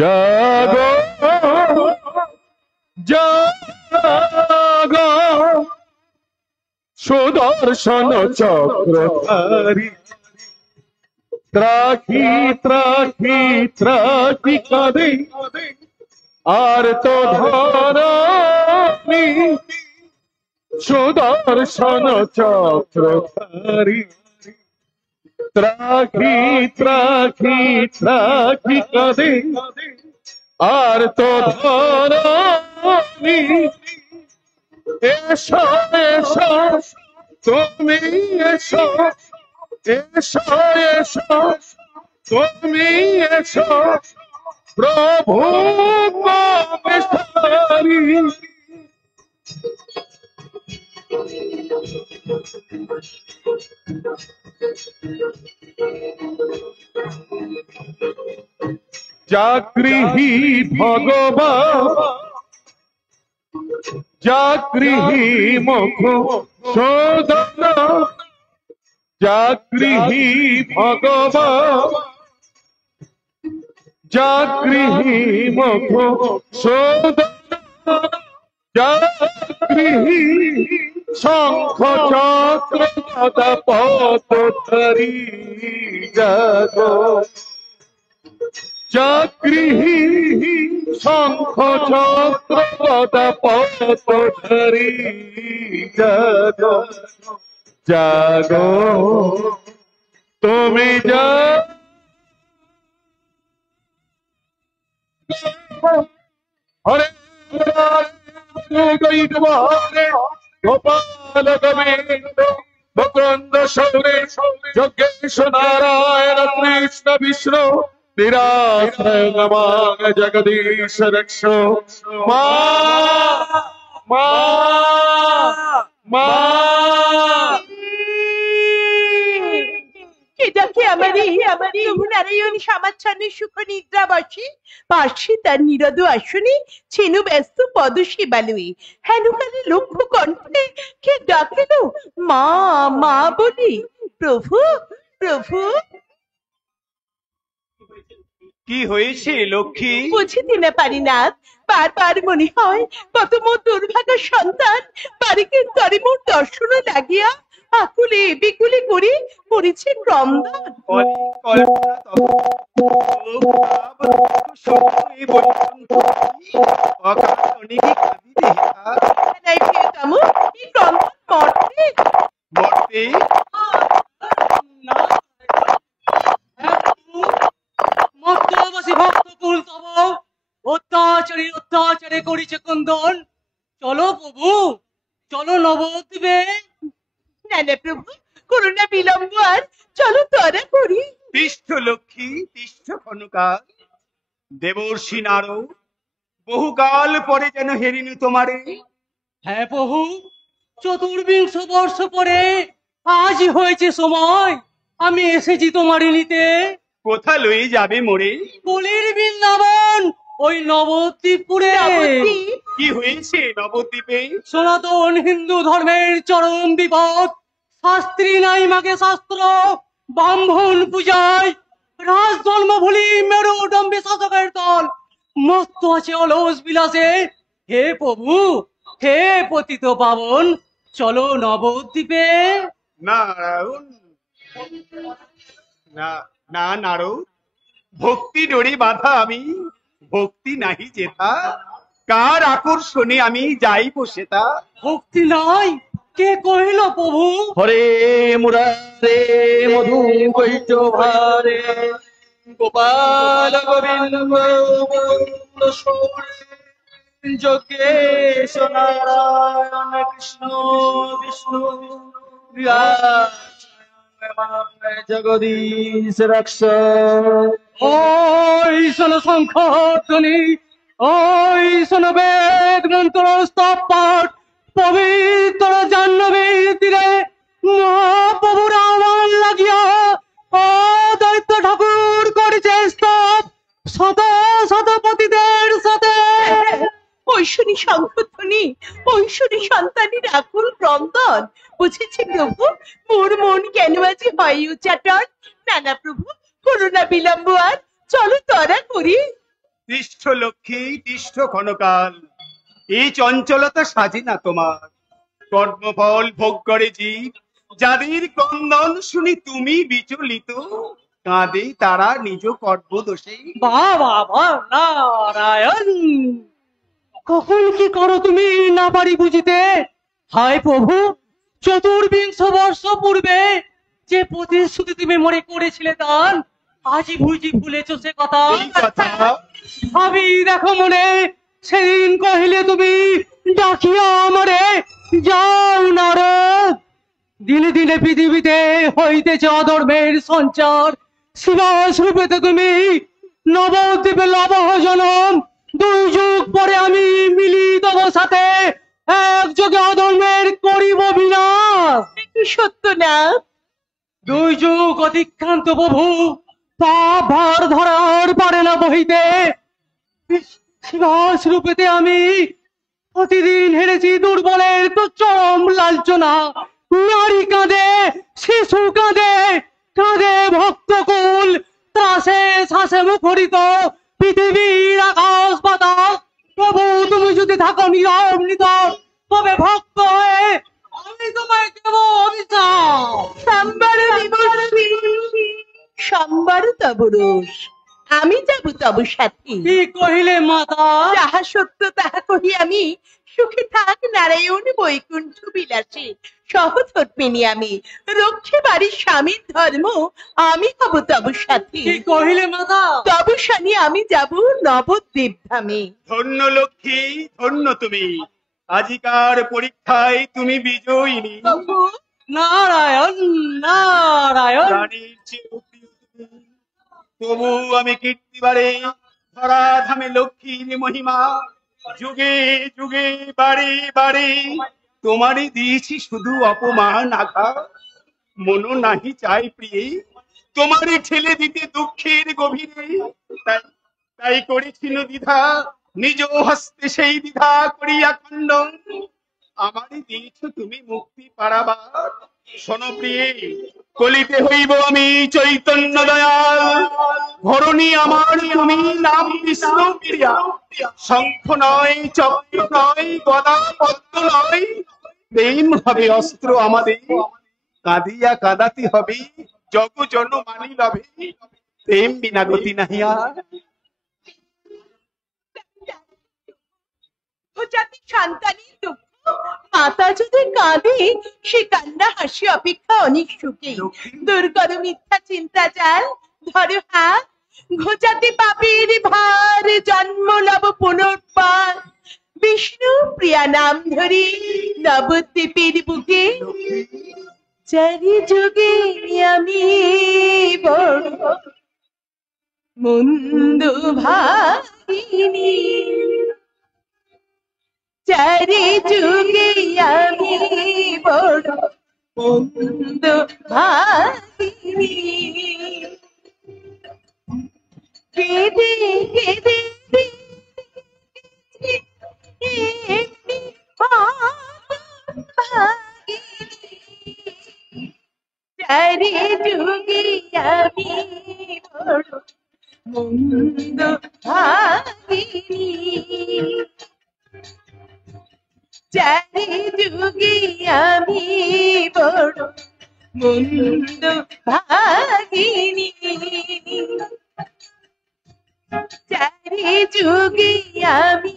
জাগো জাগো সুদর্শন চক্রধারী ত্রাহি ত্রাহি ত্রাহি কাঁদে আর তো ধরণী সুদর্শন চক্রধারী ত্রাহি ত্রাহি ত্রাহি কাঁদে আর তো ধরণী এসো এসো তুমি এসো এসো এসো তুমি এসো প্রভু বিস্তারি জাগৃহী ভগবান জাগৃহী মুখ শোধন জাগৃহী ভগবান জাগৃহী মুখ শোধন জাগৃহী শঙ্খ চক্র গদা পদ্মধারী জাগো জাগৃহী শঙ্খ চক্র গদা পদ্মধারী জাগো জাগো তুমি হরে গোপাল গোবিন্দ মুকুন্দ সৌরে যোগেশ নারায়ণ কৃষ্ণ বিষ্ণু নিরাশ্রয় জগদীশ রক্ষ মা মা মা নারায়ণ সমাচ্ছন্ন সুখ নিদ্রা বসে পার্শ্বে তার নিরদ আসনে ছেনু ব্যস্ত পদ সেবালুয়ে হেনুকালে লক্ষ্য কণ্ঠে কে ডাকিল মা মা বলি প্রভু প্রভু। কি হয়েছে লক্ষ্মী? বুঝিতে না পারি না, বারবার মনে হয় কত মোর দুর্ভাগ্য সন্তান বাড়িকে তরে মোর দর্শন লাগিয়া আকুলে বিকুলে করে পড়েছে ক্রন্দন। অত্যাচারী অত্যাচারে করেছে কন্দন। চলো প্রভু চলো নবদ্বীপে। না না প্রভু করুণা বিলম্ব আর চলো ত্বরা করি। তিষ্ঠ লক্ষ্মী তিষ্ঠ ক্ষণকাল। দেবর্ষি নারদ বহুকাল পরে যেন হেরিনি তোমারে। হ্যাঁ প্রভু, চতুর্বিংশ বর্ষ পরে আজ হয়েছে সময় আমি এসেছি তোমারে নিতে। কোথা লয়ে যাবে মোরে? কলির বৃন্দাবন ওই নবদ্বীপপুরে। কি হয়েছে নবদ্বীপে? সনাতন হিন্দু ধর্মের চরম বিপদ। শাস্ত্রী নাই মাকে শাস্ত্র, ব্রাহ্মণ পূজায় রাজ জন্ম ভুলি মেরুদণ্ডে শাসকের দল মস্ত আছে অলস বিলাসে। হে প্রভু হে পতিত পাবন চলো নবদ্বীপে। নারায়ণ না না নারদ, ভক্তি ডোরে বাধা আমি, ভক্তি নাহি যেথা। কার আকর্ষণে আমি যাইব সেটা? ভক্তি নাই কে কহিল প্রভু? হরে মুরারে মধু কৈটভারে গোপাল গোবিন্দ মুকুন্দ সৌরে যোগেশ নারায়ণ কৃষ্ণ বিষ্ণু জগদীশ রক্ষ। ওই শোনো শঙ্খ ধ্বনি, ওই শোনো বেদ মন্ত্র স্তব পাঠ, পবিত্র জাহ্নবীর তীরে মহাপ্রভুর আহ্বান লাগিয়া দৈত্য ঠাকুর করেছে স্তব শত শত পতিদের সাথে। ঐশ্বরী শঙ্খধ্বনি, ঐশ্বরী সন্তানের আকুল ক্রন্দন। বুঝেছি প্রভু মোর মন কেন আজ হয় উচ্চাটন। নানা প্রভু করুণা বিলম্ব আর চলো ত্বরা করি। তিষ্ঠ লক্ষ্মী, তিষ্ঠ ক্ষণকাল। এই চঞ্চলতা সাজে না তোমার। কর্মফল ভোগ করে জীব, যাদের ক্রন্দন শুনি তুমি বিচলিত, কাঁদে তারা নিজ কর্মদোষে। বাবা নারায়ণ, কখন কি করো তুমি না পারি বুঝিতে। হায় প্রভু, চতুর্বিংশ বর্ষ পূর্বে যে প্রতিশ্রুতি তুমি মনে করেছিলে দান, আজই বুঝি ভুলেছ সে কথা। এই কথা ভাবি দেখো মনে, সেদিন কহিলে তুমি ডাকিয়া আমারে, যাও নারদ, দিনে দিনে পৃথিবীতে হইতেছে অধর্মের সঞ্চার। শিবাস রূপেতে তুমি নবদ্বীপে লবহ জনম, 2 যুগ পরে আমি মিলিত সাথে একযোগে অধর্মের করিব বিনাশ। সত্য না? 2 যুগ অতিক্রান্ত প্রভু, পাপ ভার ধরার পারে না বহিতে। শিবাস রূপেতে আমি প্রতিদিন হেরেছি দুর্বলের তো চরম লাঞ্ছনা। নারী কাঁদে, শিশু কাঁদে, কাঁদে ভক্তকুল, ত্রাসে শ্বাসে মুখরিত পৃথিবীর আকাশ বাতাস। প্রভু তুমি যদি থাকো নিরবৃত, তবে ভক্ত হয়ে আমি তোমায় দেব অভিশাপ। সাম্বার দিবসী, সম্বার তব রোষ, আমি যাব তব সাথী। কি কহিলে মাতা? যাহা সত্য তাহা কহি আমি, সুখে থাক নারায়ণ বৈকুণ্ঠ বিলাসে। সহধর্মিনী আমি, রক্ষে বাড়ির স্বামীর ধর্ম, আমি হব তব সাথী। কি কহিলে মাতা? তব সানি আমি যাব নবদ্বীপ ধামে। ধন্য লক্ষ্মী, ধন্য তুমি। আজিকার পরীক্ষায় তুমি বিজয়িনী। প্রভু, নারায়ণ নারায়ণ। রানীর চেয়েও প্রিয় তুমি। তবু আমি কীর্তিবারে ধরাধামে লক্ষ্মীর মহিমা, যুগে যুগে বাড়ি বাড়ি তোমারই দিয়েছি শুধু অপমান আঘাত। মনো নাহি চাই প্রিয়ে তোমারই ঠেলে দিতে দুঃখের গভীরে। তাই তাই করেছিল দ্বিধা, নিজ হস্তে সেই দ্বিধা করিয়া খণ্ডন। আমারই দিয়েছ তুমি মুক্তি পারাবার। শোনো প্রিয়ে, কলিতে হইব আমি চৈতন্য দয়াল। ধরণী আমার তুমি নাম বিষ্ণু প্রিয়া। শঙ্খ নয়, চক্র নয়, গদা পদ্ম নয়, প্রেম হবে অস্ত্র আমাদের। কাঁদিয়া কাঁদাতে হবে জগ জন মানি লবে। প্রেম বিনা গতি নাহিয়া। ও জাতি সন্তানের দুঃখ, মাতা যদি কাঁদে, সে কান্না হাসি অপেক্ষা অনেক সুখে। দূর করো মিথ্যা চিন্তা জাল, ধরো হাত, ঘোচাতে পাপের ভার, জন্ম লব পুনর্বার। বিষ্ণু প্রিয়া নাম ধরি নবদ্বীপের বুকে, চারি যুগে আমি বড় মন্দ ভাগিনী। চারি যুগে আমি বড় মন্দ ভাগিনী। কেঁদে কেঁদে এমনি ভাগিনী। চারি যুগে আমি বড় মন্দ ভাগিনী। চারি যুগে আমি বড় মন্দ ভাগিনী। চারি যুগে আমি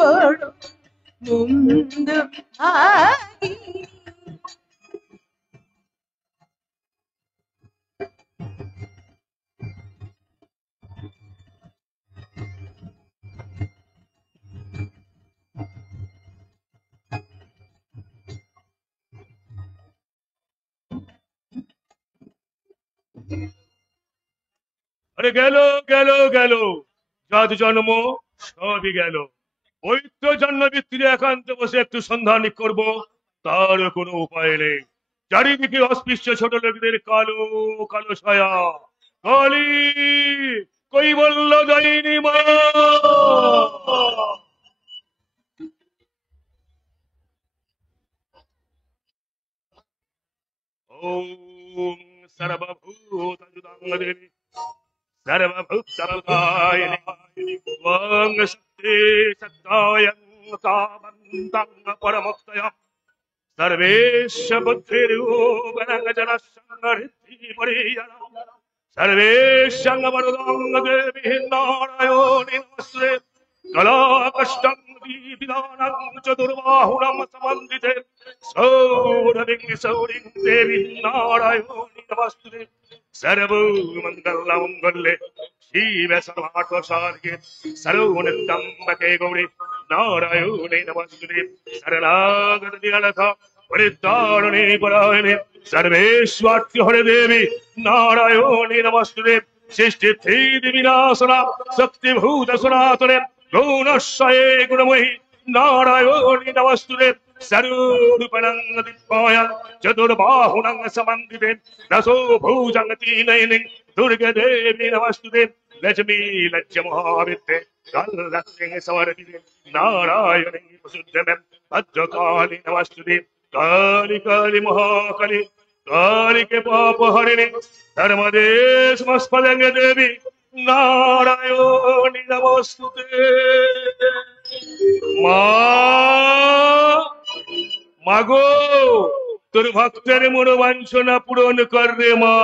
বড় মন্দ ভাগিনী। আরে গেল গেল গেল, জাত জন্ম সবই গেল। পবিত্র জন্ম বৃত্তির একান্ত বসে একটু সন্ধান করব, তার কোনো উপায় নেই। চারিদিকে অস্পৃশ্য ছোট লোকদের কালো কালো ছায়া। কালী কৈবল্য দয়িনী মা। ওম সর্বভূত सर्वभूतकायिनि त्वं शक्ति सत्तायं कामन्तं परमोक्तयम् सर्वेश बुद्धिरूपणं जनसंहृतिपरियणम् सर्वेशं वरदं देवी नारायणि नमस्ते कलाकष्टं दीपिदानं चतुर्बाहुनं समन्विते सौरभिं देवी नारायणि नमस्ते सर्वमङ्गलमङ्गले शिवे सर्वार्थसाधिके सर्वनित्यम्बके गौरी नारायणे नमस्ते शरणागतनिरलसा परितारिणे परायणे सर्वेश्वार्ति हरे देवी नारायणे नमस्ते सृष्टिस्थिति विनाशना शक्तिभूत सनातने गौणशये गुणमयी नारायणे नमस्ते सर्वरूपणं दिव्यां चतुर्बाहुनं समन्विते दशो भुजं तीनैनि दुर्गे देवी नमस्ते लक्ष्मी लज्ज महाविद्ये काललक्ष्मी समर्पिते नारायणे प्रसिद्धमे भद्रकाली नमस्ते काली काली महाकाली काली के पाप हरिणे धर्मदेशमस्पदंगे देवी नारायणी नमस्ते मागो তোর ভক্তের মনোবাঞ্ছনা পূরণ কর রে মা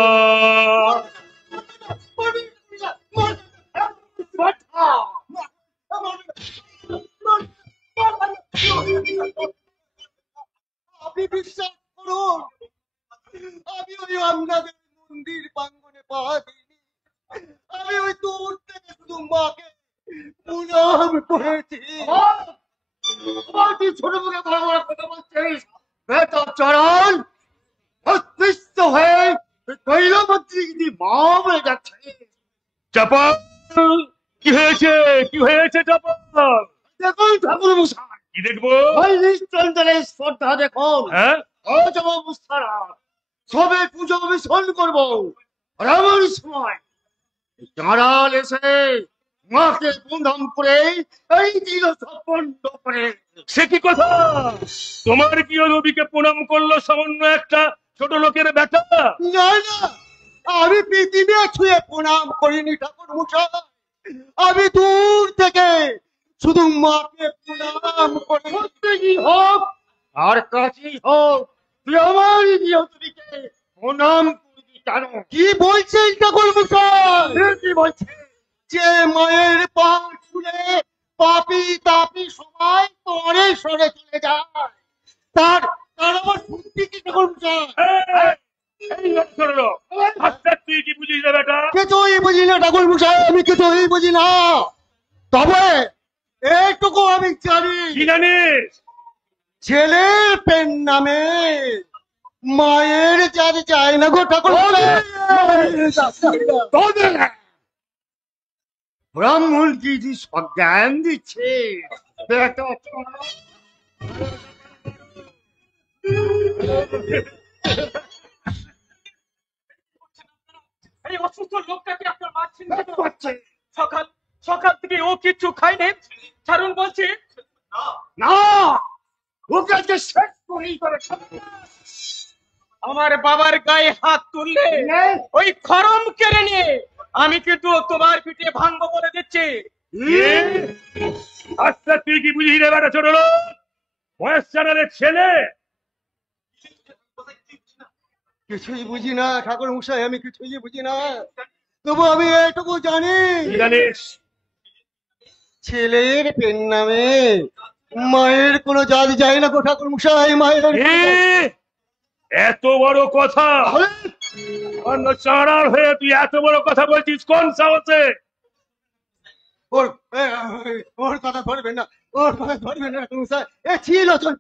আপনি বিশ্বাস করুন আমি ওই আপনাদের মন্দির প্রাঙ্গণে পা দিইনি আমি ওই দূর থেকে শুধু মাকে প্রণাম করেছি ছোট মুখে বড় বড় কথা বলছিস বেটা চরণ অস্তিত্ব হয়ে কৈলমন্ত্রী মা হয়ে যাচ্ছে চাপা কি হয়েছে চাপা দেখুন ঠাকুর মশাই কি দেখবো ওই নিশ্চন্দ্রের শ্রদ্ধা দেখুন হ্যাঁ সবে পুজো বিসর্জন করবো আর এমন সময় চাঁড়াল এসে মাকে বন্ধন করে এই দিল সম্পন্ন করে সে কি কথা তোমার কি রবিকে প্রণাম করলো সামান্য একটা ছোট লোকের বেটা না না আমি পৃথিবী ছুঁয়ে প্রণাম করিনি ঠাকুর মশাই আমি দূর থেকে শুধু মাকে প্রণাম করে হোক আর কাছেই হোক তুই আমার গৃহস্ত্রীকে প্রণাম করবি কেন কি বলছেন ঠাকুর মশাই কি বলছে যে মায়ের পা ছুঁয়ে পাপি তাপি সবাই পরে সরে চলে যায় তার আমার সত্যি কি ঠাকুর মশাই তুই কি বুঝিস না বেটা কিছুই বুঝি না ঠাকুর মশাই আমি কিছুই বুঝি না তবে এইটুকু আমি জানি কি জানিস ছেলের পেন নামে মায়ের যার যায় না গো ঠাকুর ব্রাহ্মণ কি জ্ঞান দিচ্ছে এই অসুস্থ লোকটাকে আপনার মারছেন সকাল সকাল থেকে ও কিছু খায়নি ছাড়ুন বলছি না ওকে আজকে শেষ করেই করে আমার বাবার গায়ে হাত তুললে ওই খরম কেড়ে নিয়ে আমি কিন্তু তোমার পিঠে ভাঙবো বলে দিচ্ছি আচ্ছা তুই কি বুঝিস না বেটা ছোট লোক বয়স চ্যানেলের ছেলে কিছুই বুঝি না ঠাকুর মশাই আমি কিছুই বুঝি না তবু আমি এটুকু জানি জানিস ছেলের পেন নামে মায়ের কোনো জাত যায় না গো ঠাকুর মশাই মায়ের এত বড় কথা অন্য চাঁড়ার হয়ে তুই এত বড় কথা বলছিস কোন সাহসে ওর কথা ধরবেন না ওর কথা ধরবেন না ঠাকুর মশাই এ ছিল চল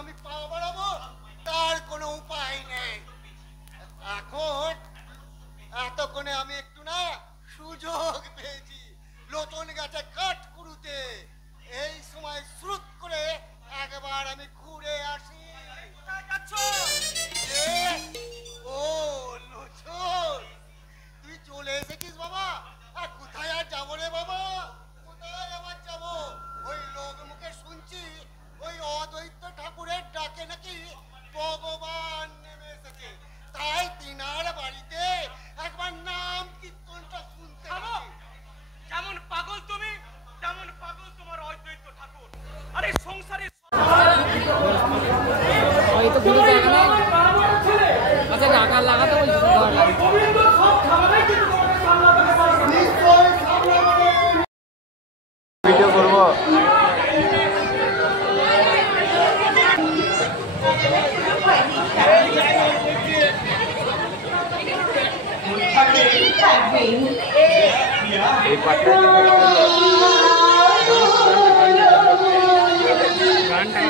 আমি পা বাড়াবো তার কোনো উপায় নেই। এখন এতক্ষণে আমি একটু না সুযোগ পেয়েছি নতুন গাছে কাঠ কুড়ুতে। এই সময় শ্রুত করে একবার আমি ঘুরে আসি। ও নচল, তুই চলে এসেছিস বাবা? কোথায় আর যাবো রে বাবা, কোথায় আবার যাবো? ওই লোক মুখে শুনছি ওই অদ্বৈত ঠাকুরের ডাকে নাকি ভগবান নেমে এসেছে, তাই তিনার বাড়িতে একবার নাম কীর্তনটা শুনতে। যেমন পাগল তুমি তেমন পাগল তোমার অদ্বৈত ঠাকুর। আরে সংসারে লাগাতে ভিডিও করবো। এই পাটটা গানটা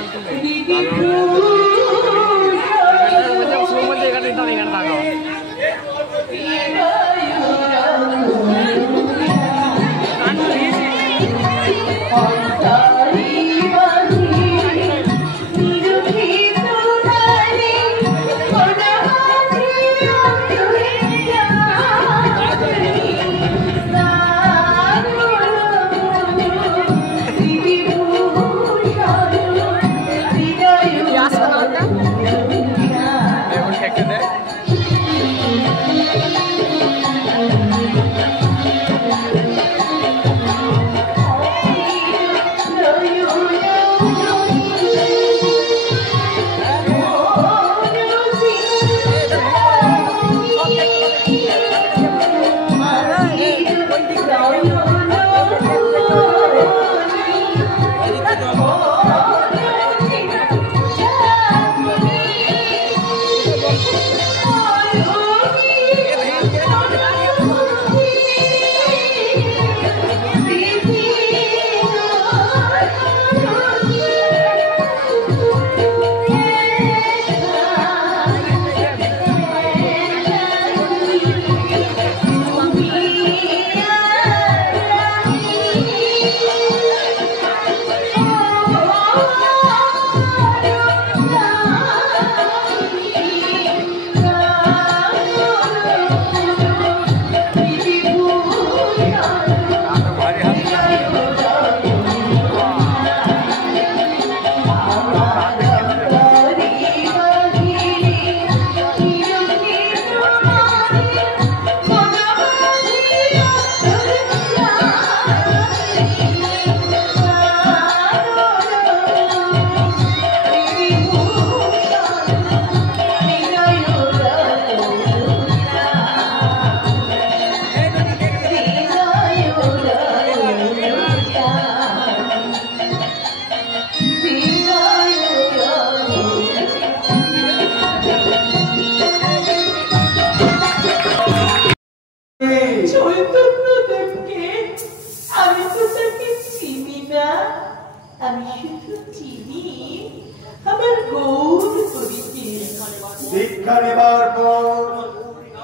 দীক্ষা নেবার পর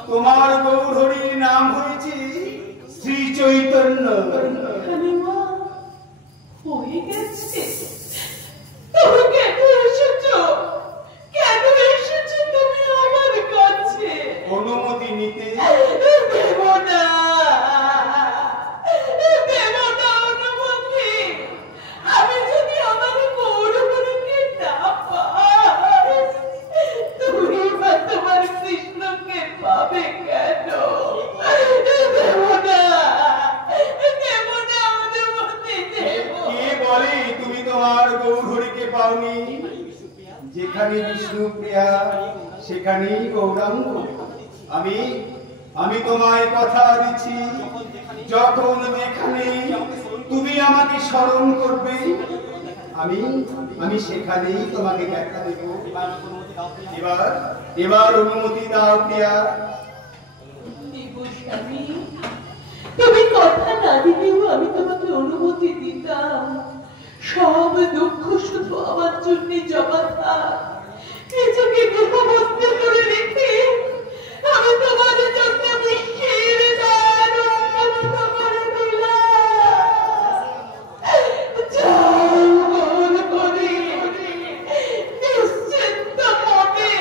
তোমার গৌরহরির নাম হয়েছে শ্রী চৈতন্য। হয়ে গেছে? তুমি কেন এসেছো? কেন এসেছো তুমি আমার কাছে? অনুমতি নিতে। দেব না, দেব না অনুমতি। আমি যদি আমার গৌরহরিকে না পাই, তুমি বা তোমার কৃষ্ণকে পাবে কেন? দেব না, দেব না অনুমতি, দেব। কে বলে তুমি তোমার গৌরহরিকে পাওনি? যেখানে বিষ্ণু প্রিয়া সেখানেই গৌরাঙ্গ। আমি তোমায় কথা দিচ্ছি, যখন যেখানে তুমি আমাকে স্মরণ করবে আমি সেখানেই তোমাকে দেখা দেব। এবার অনুমতি দাও প্রিয়া। তুমি কথা না দিলেও আমি তোমাকে অনুমতি দিতাম। সব দুঃখ শুধু আমার জন্য জমা থাক। নিজেকে গৃহবন্দী করে রেখে আমি তোমাদের জন্য বৃষ্টির দ্বার উন্মুক্ত করে দিলাম। যাও মন করে নিশ্চিন্ত মনে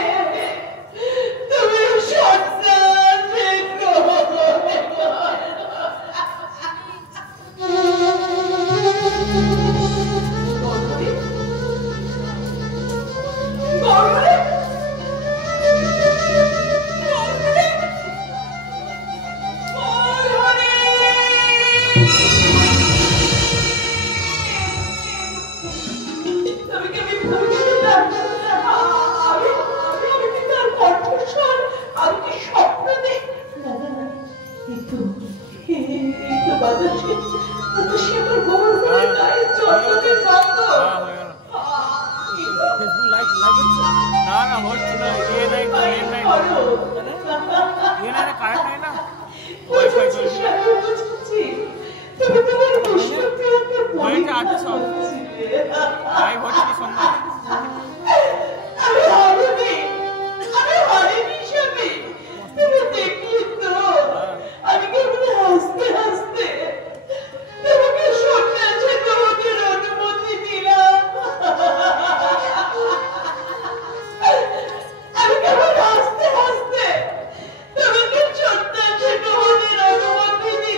তুমি সন্ন্যাসে গ্রহণ করো।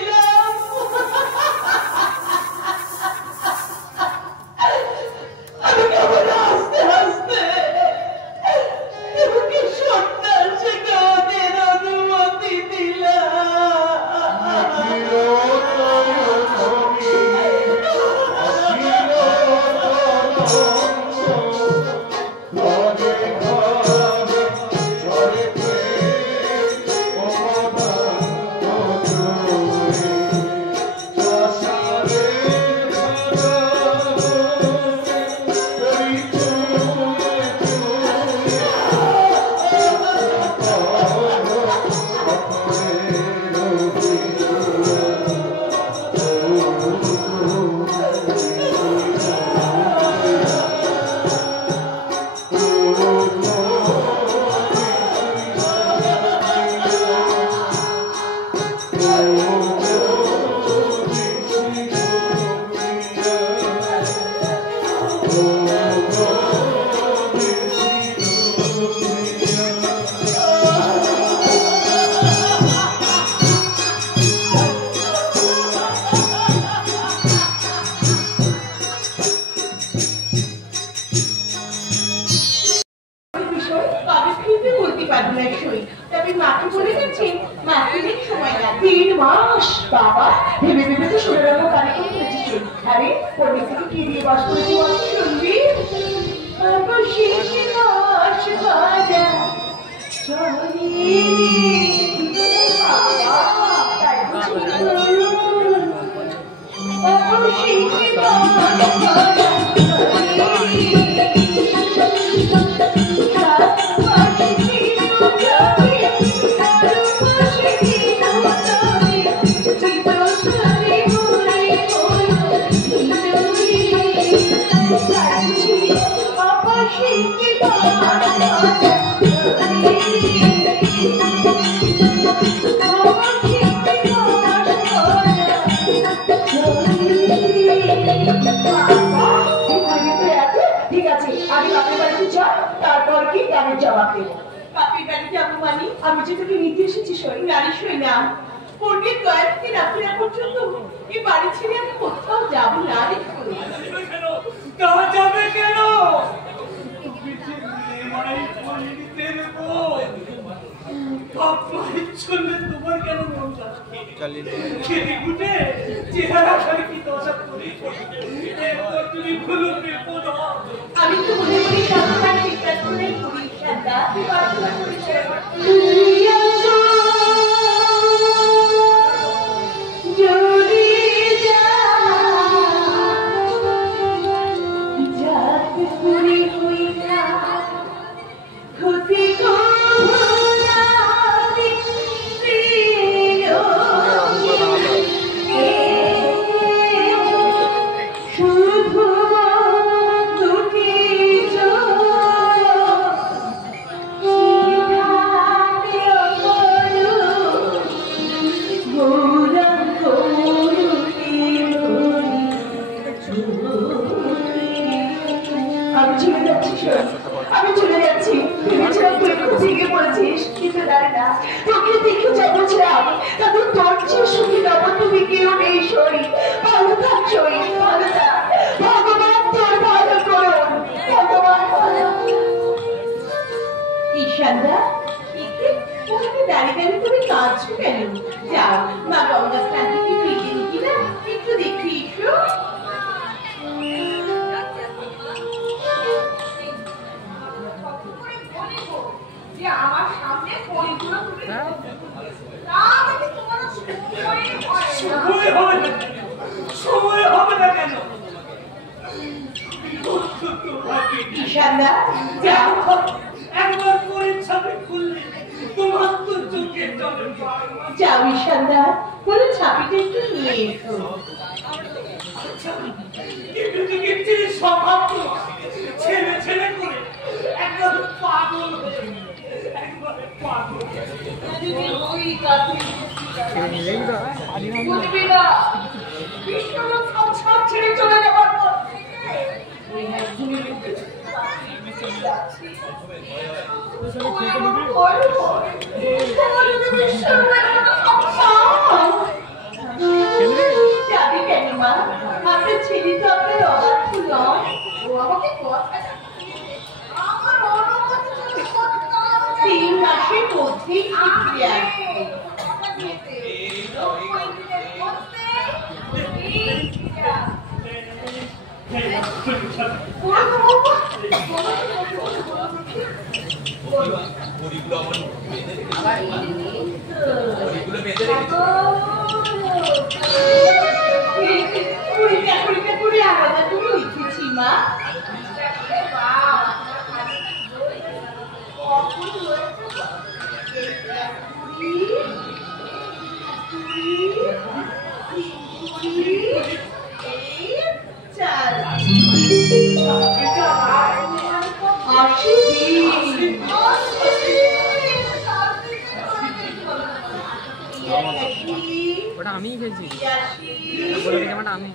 শুধু বিশালদা, তুমি দাঁড়িয়ে দাঁড়িয়ে তুমি কাঁদছো কেন? যাও, মা গঙ্গা স্নান থেকে ফিরেন কিনা একটু দেখে এসো। আমার সামনে ফলগুলো তুলে সময় হবে না কেন? বিশালদা, যাও, একবার পরীক্ষাতে খুললে তোমার তো চোখে জলে যাও বিশালদা, বলে ছাপিটা একটু নিয়ে এসো। কিন্তু স্বভাব তো ছেলে ছেলে করে একবার পাগল হয়ে একবারে পাগল। ছেড়ে চলে যাবার পর যাবে কেন মা? আপনার ছেলে তো আপনার অবাধ্য নয়। ও আমাকে কথা 3 মাসের মধ্যেই ফিরে আসবে। করে আলাদা করে লিখেছি মা। ওটা আমি খেয়েছি বলে দিকে মানে আমি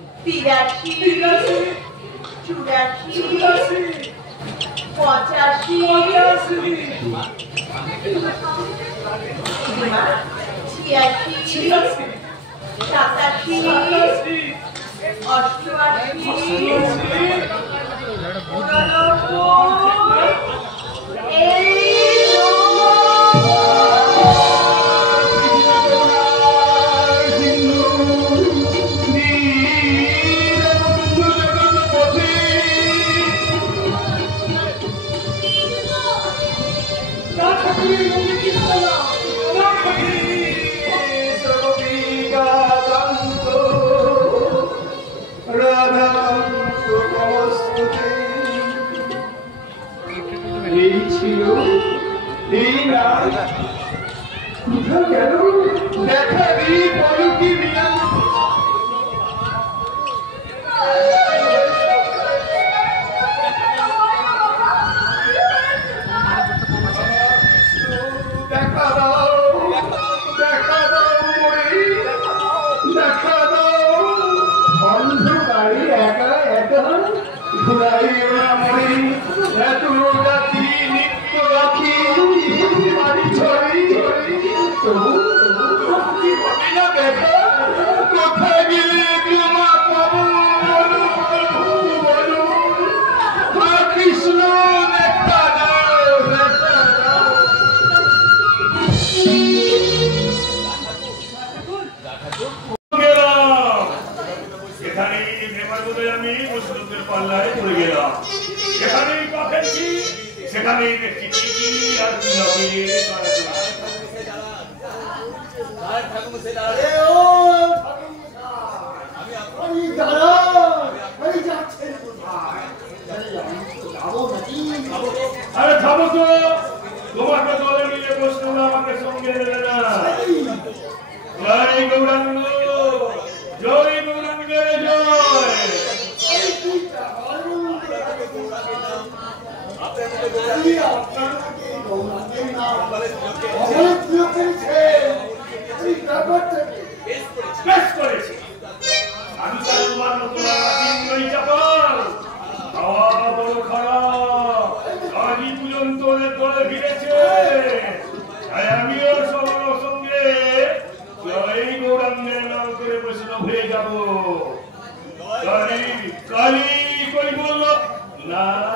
な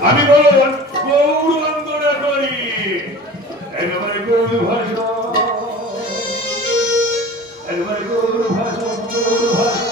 আমি গৌরবন্দনা করি একেবারে গৌর ভাষা একেবারে গৌর ভাষা গৌর ভাষা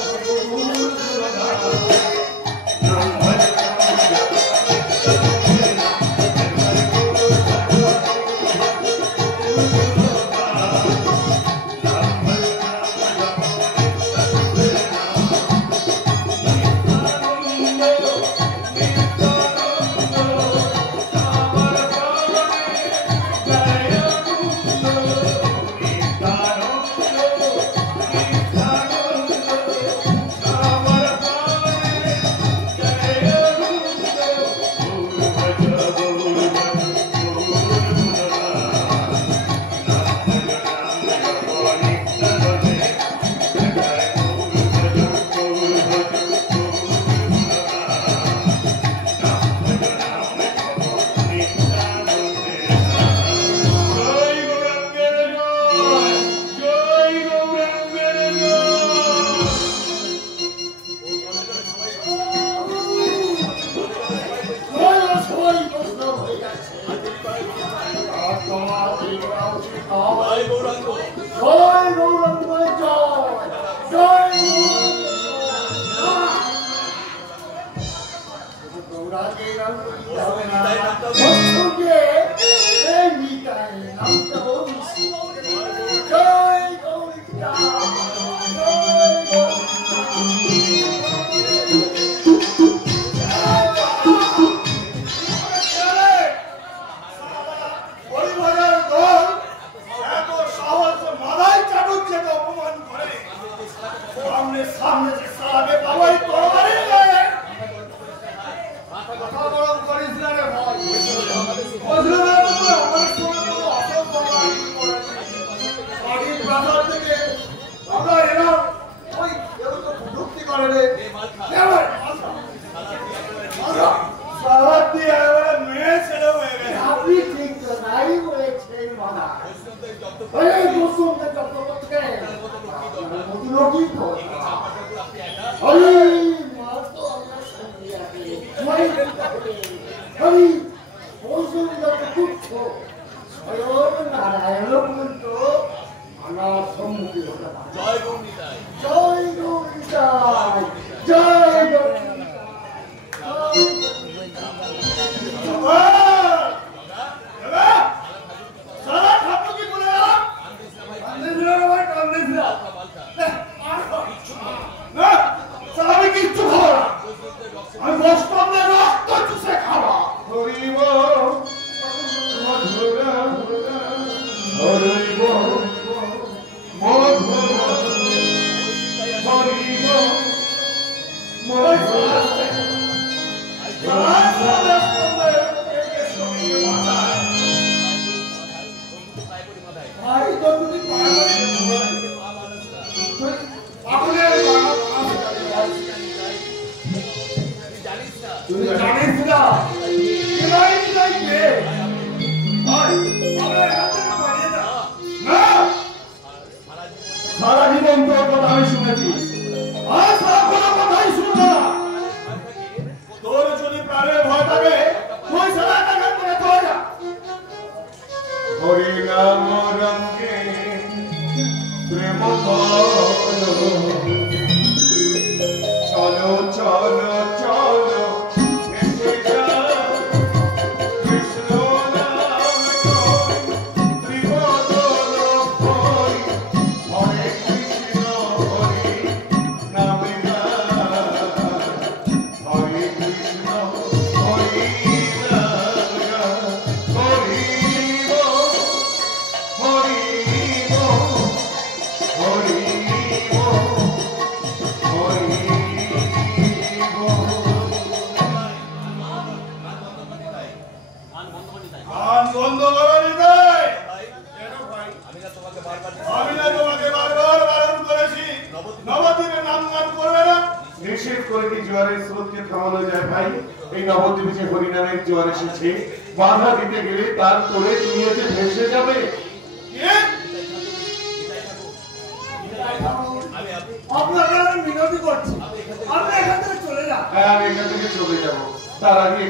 তার আগে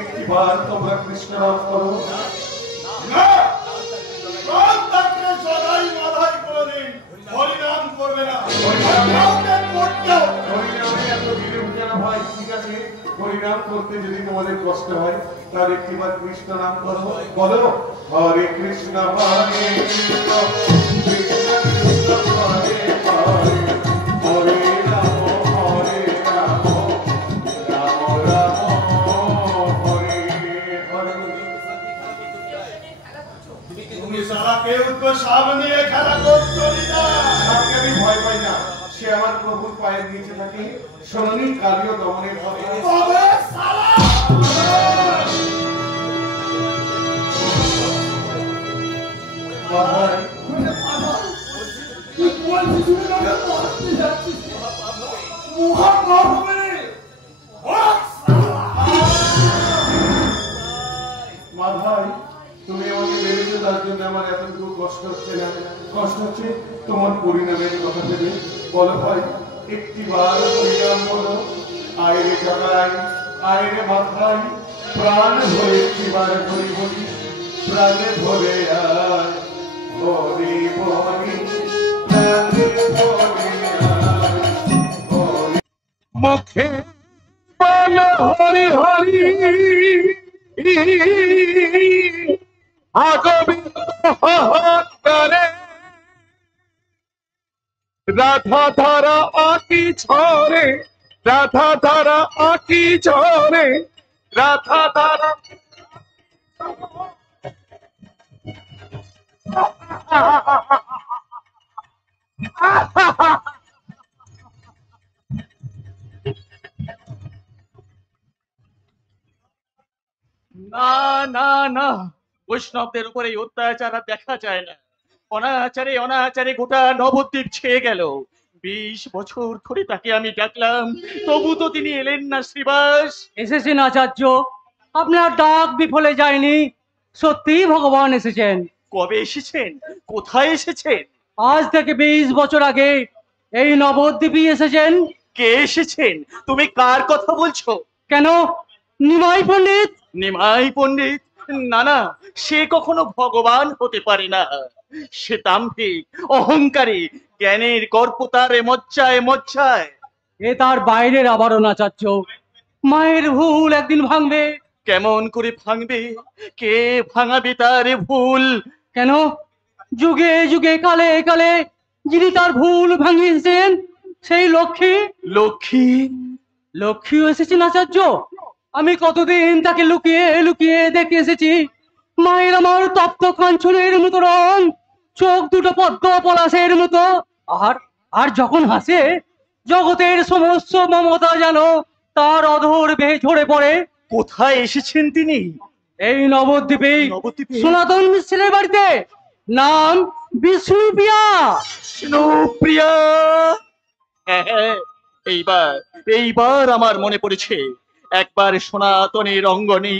একটিবার তোমরা কৃষ্ণ নাম করো। না, প্রাণ থাকলে সদাই মাথায় কোনোদিন হরিনাম করবে না। হরিনামে এত বিরূপ কেন হয়? ঠিক আছে, হরিনাম করতে যদি তোমাদের কষ্ট হয় তার একটিবার কৃষ্ণ নাম করো। বলো, হরে কৃষ্ণ হরে কৃষ্ণ কৃষ্ণ কৃষ্ণ হরে হরে, হরে রাম রাম রাম হরে হরে। তুমি সারা কেউ তো সাপ নিয়ে খেলা করছো না। সাপকে আমি ভয় পাই না, সে আমার প্রভুর পায়ের নিচে থাকে। শোনি কালীয় দমনের হবে। মাধাই, তুমি আমাকে মেরেছো, তার জন্য আমার এতটুকু কষ্ট হচ্ছে না। কষ্ট হচ্ছে তোমার পরিণামের কথা ভেবে। বলো ভাই, একটিবার পরিণাম বলো। আয়রে জগাই, আয়রে মাথায়, প্রাণ ভরে একটিবার বলি বলি, প্রাণে ভরে আয় বলি বলি, প্রাণে ভরে আয় বলি। মুখে বলো হরি হরি, আগমী করে রাধা ধারা আঁকি ঝরে, রাধা ধারা আঁকি ঝরে, রাধা ধারা। না না না, বৈষ্ণবদের উপরে এই অত্যাচার আর দেখা যায় না। অনাচারে অনাচারে গোটা নবদ্বীপ ছেয়ে গেল। 20 বছর ধরে তাকে আমি ডাকলাম, তবু তো তিনি এলেন না। শ্রীবাস এসেছেন আচার্য, আপনার ডাক বিফলে যায়নি। সত্যি ভগবান এসেছেন। কবে এসেছেন? কোথায় এসেছেন? আজ থেকে 20 বছর আগে এই নবদ্বীপে এসেছেন। কে এসেছেন? তুমি কার কথা বলছো? কেন, নিমাই পণ্ডিত? নিমাই পণ্ডিত? না না, সে কখনো ভগবান হতে পারে না। সে দাম্ভিক, অহংকারী, জ্ঞানের গর্ভতারে মজ্জায় মজ্জায়। এ তার বাইরের আবরণ আচার্য। মায়ের ভুল একদিন ভাঙবে। কেমন করে ভাঙবে? কে ভাঙাবে তার ভুল? কেন, যুগে যুগে কালে কালে যিনি তার ভুল ভাঙিয়েছেন সেই লক্ষ্মী। লক্ষ্মী? লক্ষ্মীও এসেছেন আচার্য। আমি কতদিন তাকে লুকিয়ে লুকিয়ে দেখে এসেছি। মায়ের আমার তপ্ত কাঞ্চনের মতো রং, চোখ দুটো পদ্ম পলাশের মতো, আর আর যখন হাসে জগতের সমস্ত মমতা যেন তার অধর বেয়ে ঝরে পড়ে। কোথায় এসেছেন তিনি? এই নবদ্বীপে, নবদ্বীপে? সনাতন মিশ্রের বাড়িতে। নাম বিষ্ণুপ্রিয়া। বিষ্ণুপ্রিয়া? হ্যাঁ, এইবার আমার মনে পড়েছে। একবার সনাতনের অঙ্গনে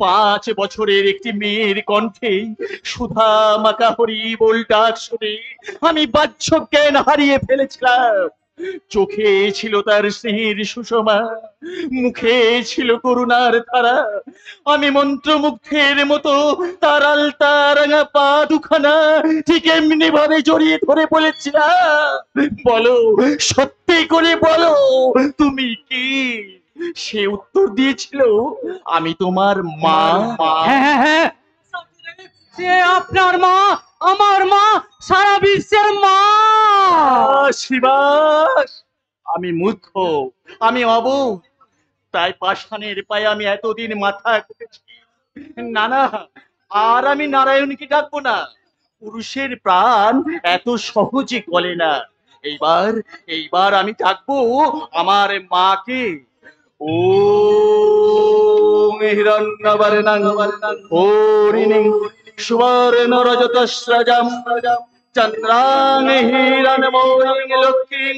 5 বছরের একটি মেয়ের কণ্ঠে সুধা মাকা হরি বল ডাক শুনে আমি বাহ্য জ্ঞান হারিয়ে ফেলেছিলাম। চোখে ছিল তার স্নেহের সুষমা, মুখে ছিল করুণার ধারা। আমি মন্ত্রমুগ্ধের মতো তার আলতা রাঙা পা দুখানা ঠিক এমনি ভাবে জড়িয়ে ধরে বলেছিলাম, বলো, সত্যি করে বলো, তুমি কি? সে উত্তর দিয়েছিল, আমি তোমার মা। হ্যাঁ হ্যাঁ, সে আপনার মা, আমার মা, সারা বিশ্বের মা। শ্রীবাস, আমি মূর্খ, আমি অবোধ, তাই পাষাণের পায়ে আমি এতদিন মাথা ঘুরেছি। না না, আর আমি নারায়ণকে ডাকবো না। পুরুষের প্রাণ এত সহজে গলে না। এইবার আমি ডাকবো আমার মাকে। ওম হিরণ্যবর্ণং হরিণীং সুবর্ণ রজতস্রজম চন্দ্রাং হিরণময়ীং লক্ষ্মীং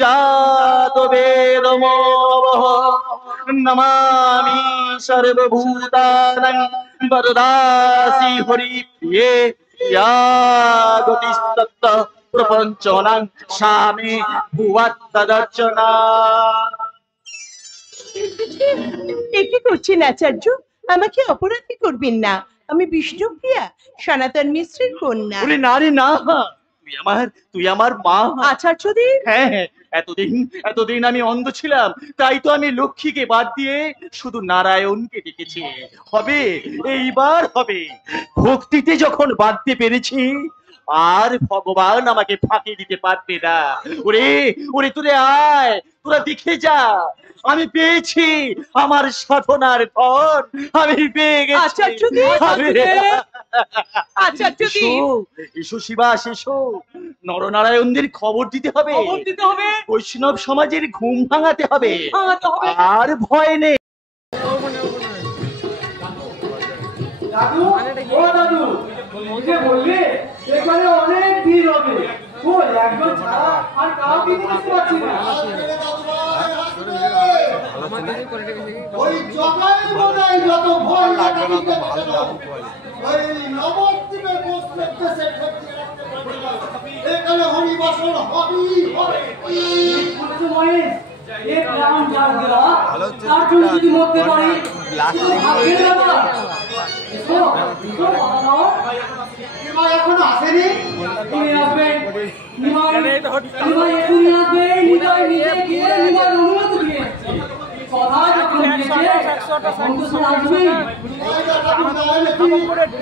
জাত বেদমোবহ নমামি সর্বভূতানাং বরদাসি হরিপ্রিয়ে ইয়া গতিস্তত্ত প্রপঞ্চনাং স্বামী ভুবত্তদর্চনা। এ কি করছেন আচার্য? আমাকে অপরাধী করবেন না, আমি বিষ্ণুপ্রিয়া, সনাতন মিশ্রের কন্যা। ওরে না রে না, তুই আমার মা। আচার্যদেব, হ্যাঁ হ্যাঁ, এতদিন আমি অন্ধ ছিলাম, তাই তো আমি লক্ষ্মীকে বাদ দিয়ে শুধু নারায়ণকে ডেকেছি। হবে, এইবার হবে। ভক্তিতে যখন বাঁধতে পেরেছি, আর ভগবান আমাকে ফাঁকি দিতে পারবে না। ওরে ওরে, তোরে আয়, তোরা দেখে যা, আমি পেয়েছি আমার সাধনার ফল, আমি পেয়ে গেছি। আচার্যদেব, এসো শিবাস, এসো। নরনারায়ণদের খবর দিতে হবে, বৈষ্ণব সমাজের ঘুম ভাঙাতে হবে, আর ভয় নেই। দাদু, ও দাদু, মুঝে বললে এখানে অনেক ভিড় হবে। ও একজন ছাড়া আর কাউকে বুঝতে পারছি না। ওই জগাই বনাই যত ভয় লাগে না তো ভালো, ওই নবদ্বীপে বসতে সে ক্ষেত্রে এখানে হরিবাসন হবেই হবে। মহেশ, এক রাম যার দেওয়া তার জন্য যদি মরতে পারি, ভাগ্যের ব্যাপার। এসো, এসো বাবা, নিমাই এখনো আসেনি? তুমি আসবেন। নিমাই এখনই আসবেন। নিমাই নিজে গিয়ে নিমাই অনুমতি দিয়ে এসছে। কথা যখন দিয়েছে তখন তো সে আসবেই।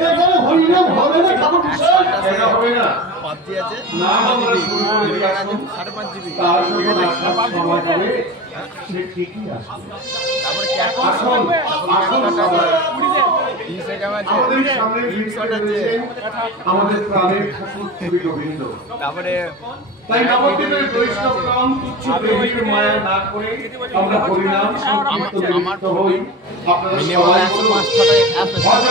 এখানে হরিনাম হবে না ঠাকুর মশাই? হবে না। না আমরা শুরু করে গেছি। তার সঙ্গে আসার সময় হবে, সে ঠিকই আসবে। আসুন, আসুন সবাই। আমাদের সামনে রয়েছেন আমাদের প্রাণের ঠাকুর শ্রী গোবিন্দ। তাই নবদ্বীপের বৈষ্ণবগণ তুচ্ছ প্রেমের মায়া না করে আমরা হরিনাম সংকীর্তনে লিপ্ত হই। আপনারা সবাই বলুন, ভজ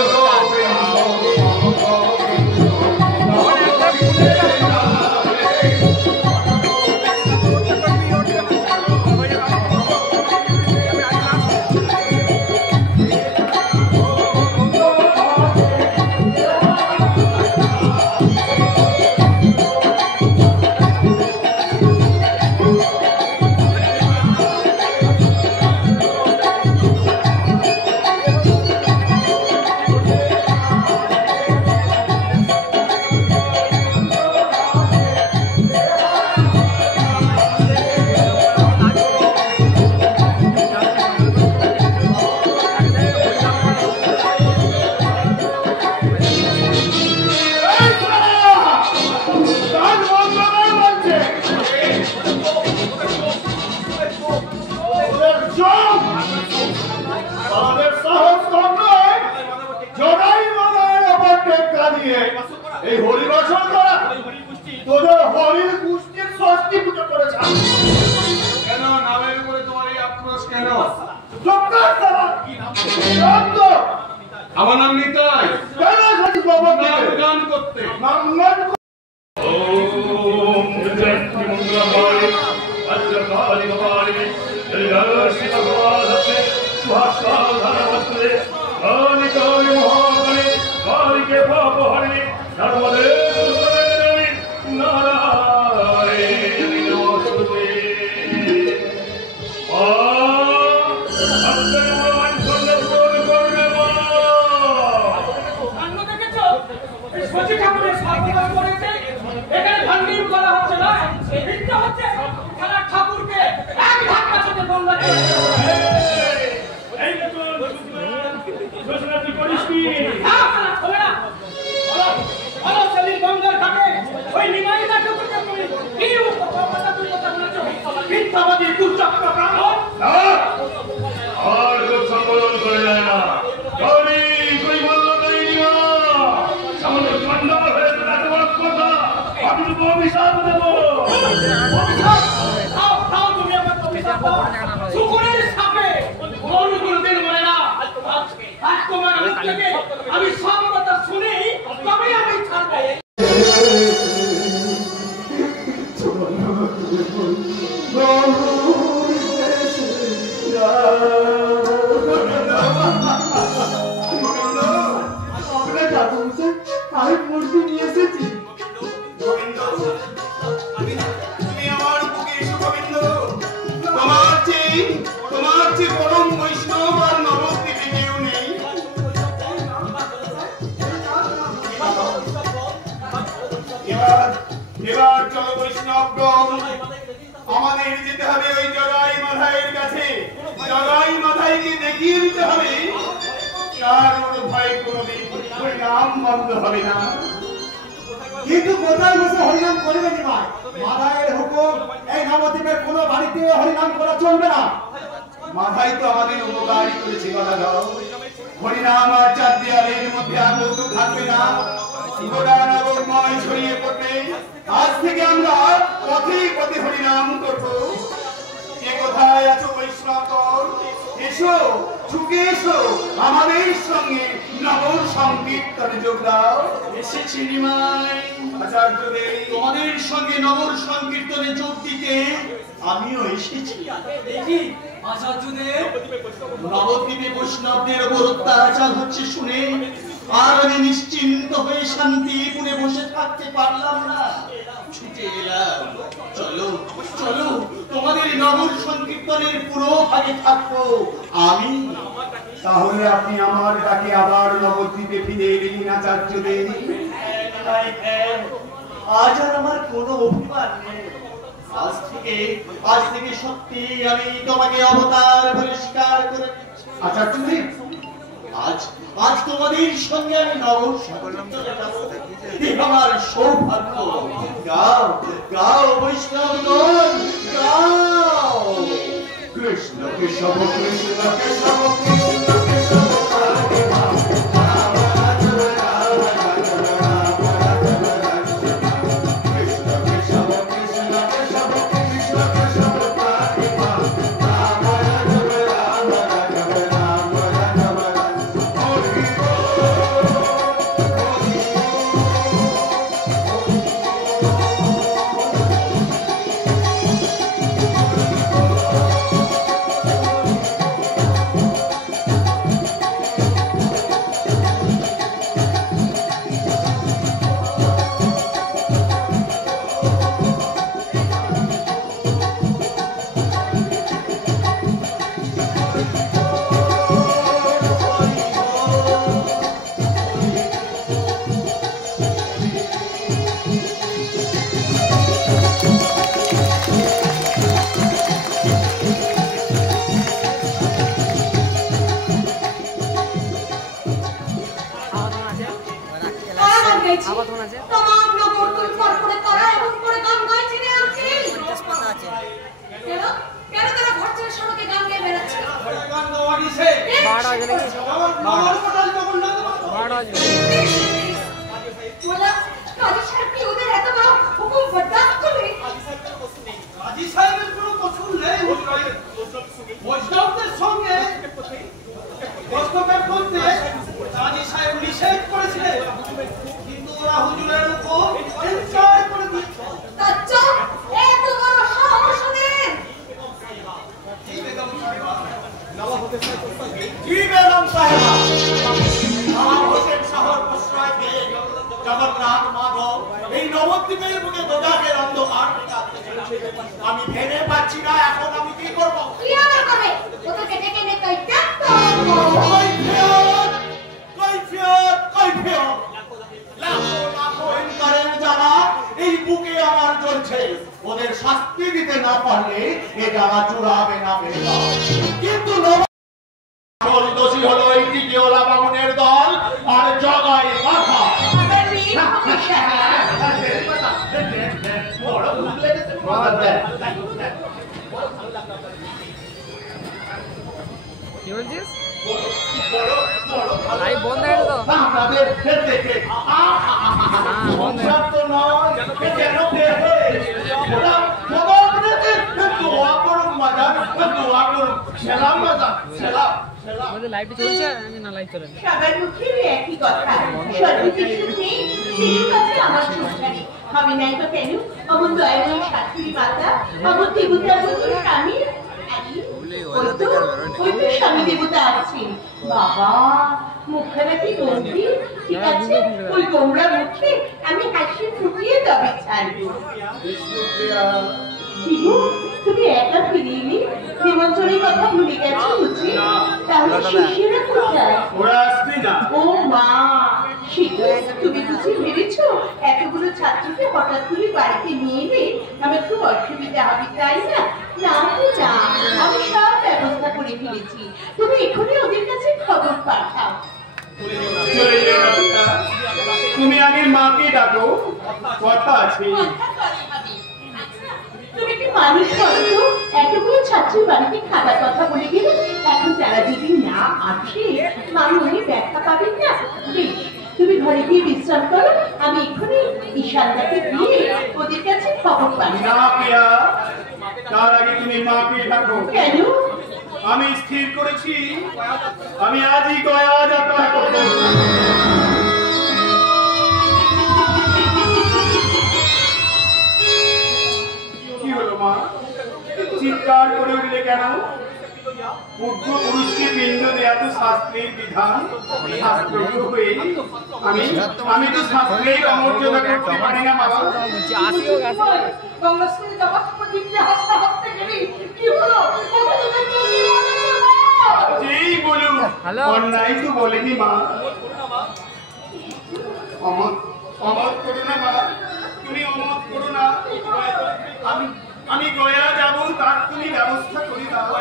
এই হরিবাসন করা তোদের হরির গোষ্ঠীর ষষ্ঠী পুজো করেছে। কেন নামের উপরে তোমার এই আক্রোশ কেন? আমার নাম নিতাই। কেন নাম করতে নাম ওম জয়ন্তি মঙ্গলায় আজ্ঞাকারি ভবানী জয়শ্রী ভগবানতে সুভাষাধারবস্ত্রে কালিকারি মহাকালী কালিকে পাপহরি নর্মদে সুন্দরী নারায়ণী নমস্তুতে। আর সম্বোধন করে যায় না সামান্য ঠান্ডা হয়ে এত বড় কথা আমি তো অভিশাপ দেবো। আমি সব কথা শুনে তবে আমি ছাড়বো। আমি মূর্তি নিয়ে এসেছি। তুমি আমার বুকে এসো গোবিন্দ, তোমার চেয়ে বড় আমাদের যেতে হবে ওই জগাই মাথায়ের কাছে। জগাই মাথায়কে দেখিয়ে দিতে হবে তার কোনো ভয় কোনোদিন পরিণাম বন্ধ হবে না। কিন্তু কোথায় বসে হরিনাম করবে নিমাই? মাথায়ের হুকুম, এই নবদ্বীপের কোনো বাড়িতে হরিনাম করা চলবে না। মাথায় তো আমাদের উপকারই করেছে গদাধর। হরিনাম আর চার দেয়ালের মধ্যে আবদ্ধ থাকবে না, গোটা নগরময় ছড়িয়ে পড়বে। আজ থেকে আমরা পথে পথে হরিনাম করব। কে কোথায় আছো বৈষ্ণব? এসো, ছুটে এসো, আমাদের সঙ্গে নগর সংকীর্তনে যোগ দাও। এসেছি নিমাই, আচার্যদের তোমাদের সঙ্গে নগর সংকীর্তনে যোগ দিতে আমিও এসেছি। দেখি আচার্যদেব, নবদ্বীপে বৈষ্ণবদের ওপর অত্যাচার হচ্ছে শুনে আর আমি নিশ্চিন্ত হয়ে শান্তিপুরে বসে থাকতে পারলাম না, ছুটে এলাম। চলো চলো, তোমাদের নগর সংকীর্তনের পুরো ভাগে থাকবো আমি। তাহলে আপনি আমার ডাকে আবার নবদ্বীপে ফিরে এলেন আচার্যদের? আজ আর আমার কোনো অভিমান নেই। আজ থেকে সত্যি আমি তোমাকে অবতার বহিষ্কার করে দিচ্ছি। আচার্যদের আজ তোমাদের সঙ্গে আমি নগর সংকীর্তনে যাব। আমার সৌভাগ্য। গাও গাও বৈষ্ণবগণ, গাও। কৃষ্ণ কেশব কৃষ্ণ কেশব কৃষ্ণ কেশব আমি ভেবে পাচ্ছি না এখন আমি কি করবো। এই বুকে আমার জ্বলছে, ওদের শাস্তি দিতে না পারলে এ জ্বালা চুরাবে না। কিন্তু দোষী হলো এই দ্বিতীয়লা বামুনের দল আর জগাই মাথা। কি বলছিস? লাইভ বন্ধ হয়ে গেল তো? আমাদের দেখে বন্ধ তো নয় কেন লাইভটা চলছে না? লাইভ চলে না। সবার মুখে একই কথা, সর্বদেশ নেই সেই কথা আমার সংসারে হবে নাই তো কেন? অমন দয়াময় শাশুড়ি মাতা, অমন দেবতার মতো স্বামী, ওই তো স্বামী দেবতা আছেন। বাবা মুখখানা কি গম্ভীর, ঠিক আছে ওই গোমরা মুখে আমি হাসি ফুটিয়ে তবে ছাড়বো। তুমি একা ফিরে এলি? নিমন্ত্রণের কথা ভুলে গেছো বুঝি? তাহলে শিষ্যরা কোথায়? ওরা আসবে না। ও মা, সে তুমি বুঝি ভেবেছো এতগুলো ছাত্রকে হঠাৎ করে বাড়িতে নিয়ে এলে আমার খুব অসুবিধা হবে, তাই না? না না, আমি সব ব্যবস্থা করে ফেলেছি। তুমি এক্ষুনি ওদের কাছে খবর পাঠাও। তুমি আগে মাকে ডাকো, কথা আছে। তুমি কি মানুষ করো? এতগুলো ছাত্রীর বাড়িতে খাবার কথা বলে গেলে এখন তারা যদি না আসে মা মনে ব্যাখ্যা পাবেন না। বেশ, তুমি ঘরে গিয়ে বিশ্রাম করো, আমি এক্ষুনি ঈশানদাকে দিয়ে ওদের কাছে খবর পাঠাই। না প্রিয়া, তার আগে তুমি মাকে ডাকো। কেন? আমি স্থির করেছি আমি আজই গয়া যাত্রা করব। কি হলো মা, চিৎকার করে উঠলে কেন? বুদ্ধ পুরুষকে পিণ্ড দেয়া তো শাস্ত্রের বিধান। শাস্ত্রজ্ঞ হয়ে আমি তো শাস্ত্রের অমর্যাদা করতে পারি না মা। গঙ্গাস্থানে যাওয়ার সময় দিকে হাসতে হাসতে গেলি, কি হলো? যেই বলুন অন্যায় তো বলেনি মা। অমত করো না মা, তুমি অমত করো না। আমি গয়া যাব, তার তুমি ব্যবস্থা করে দাও।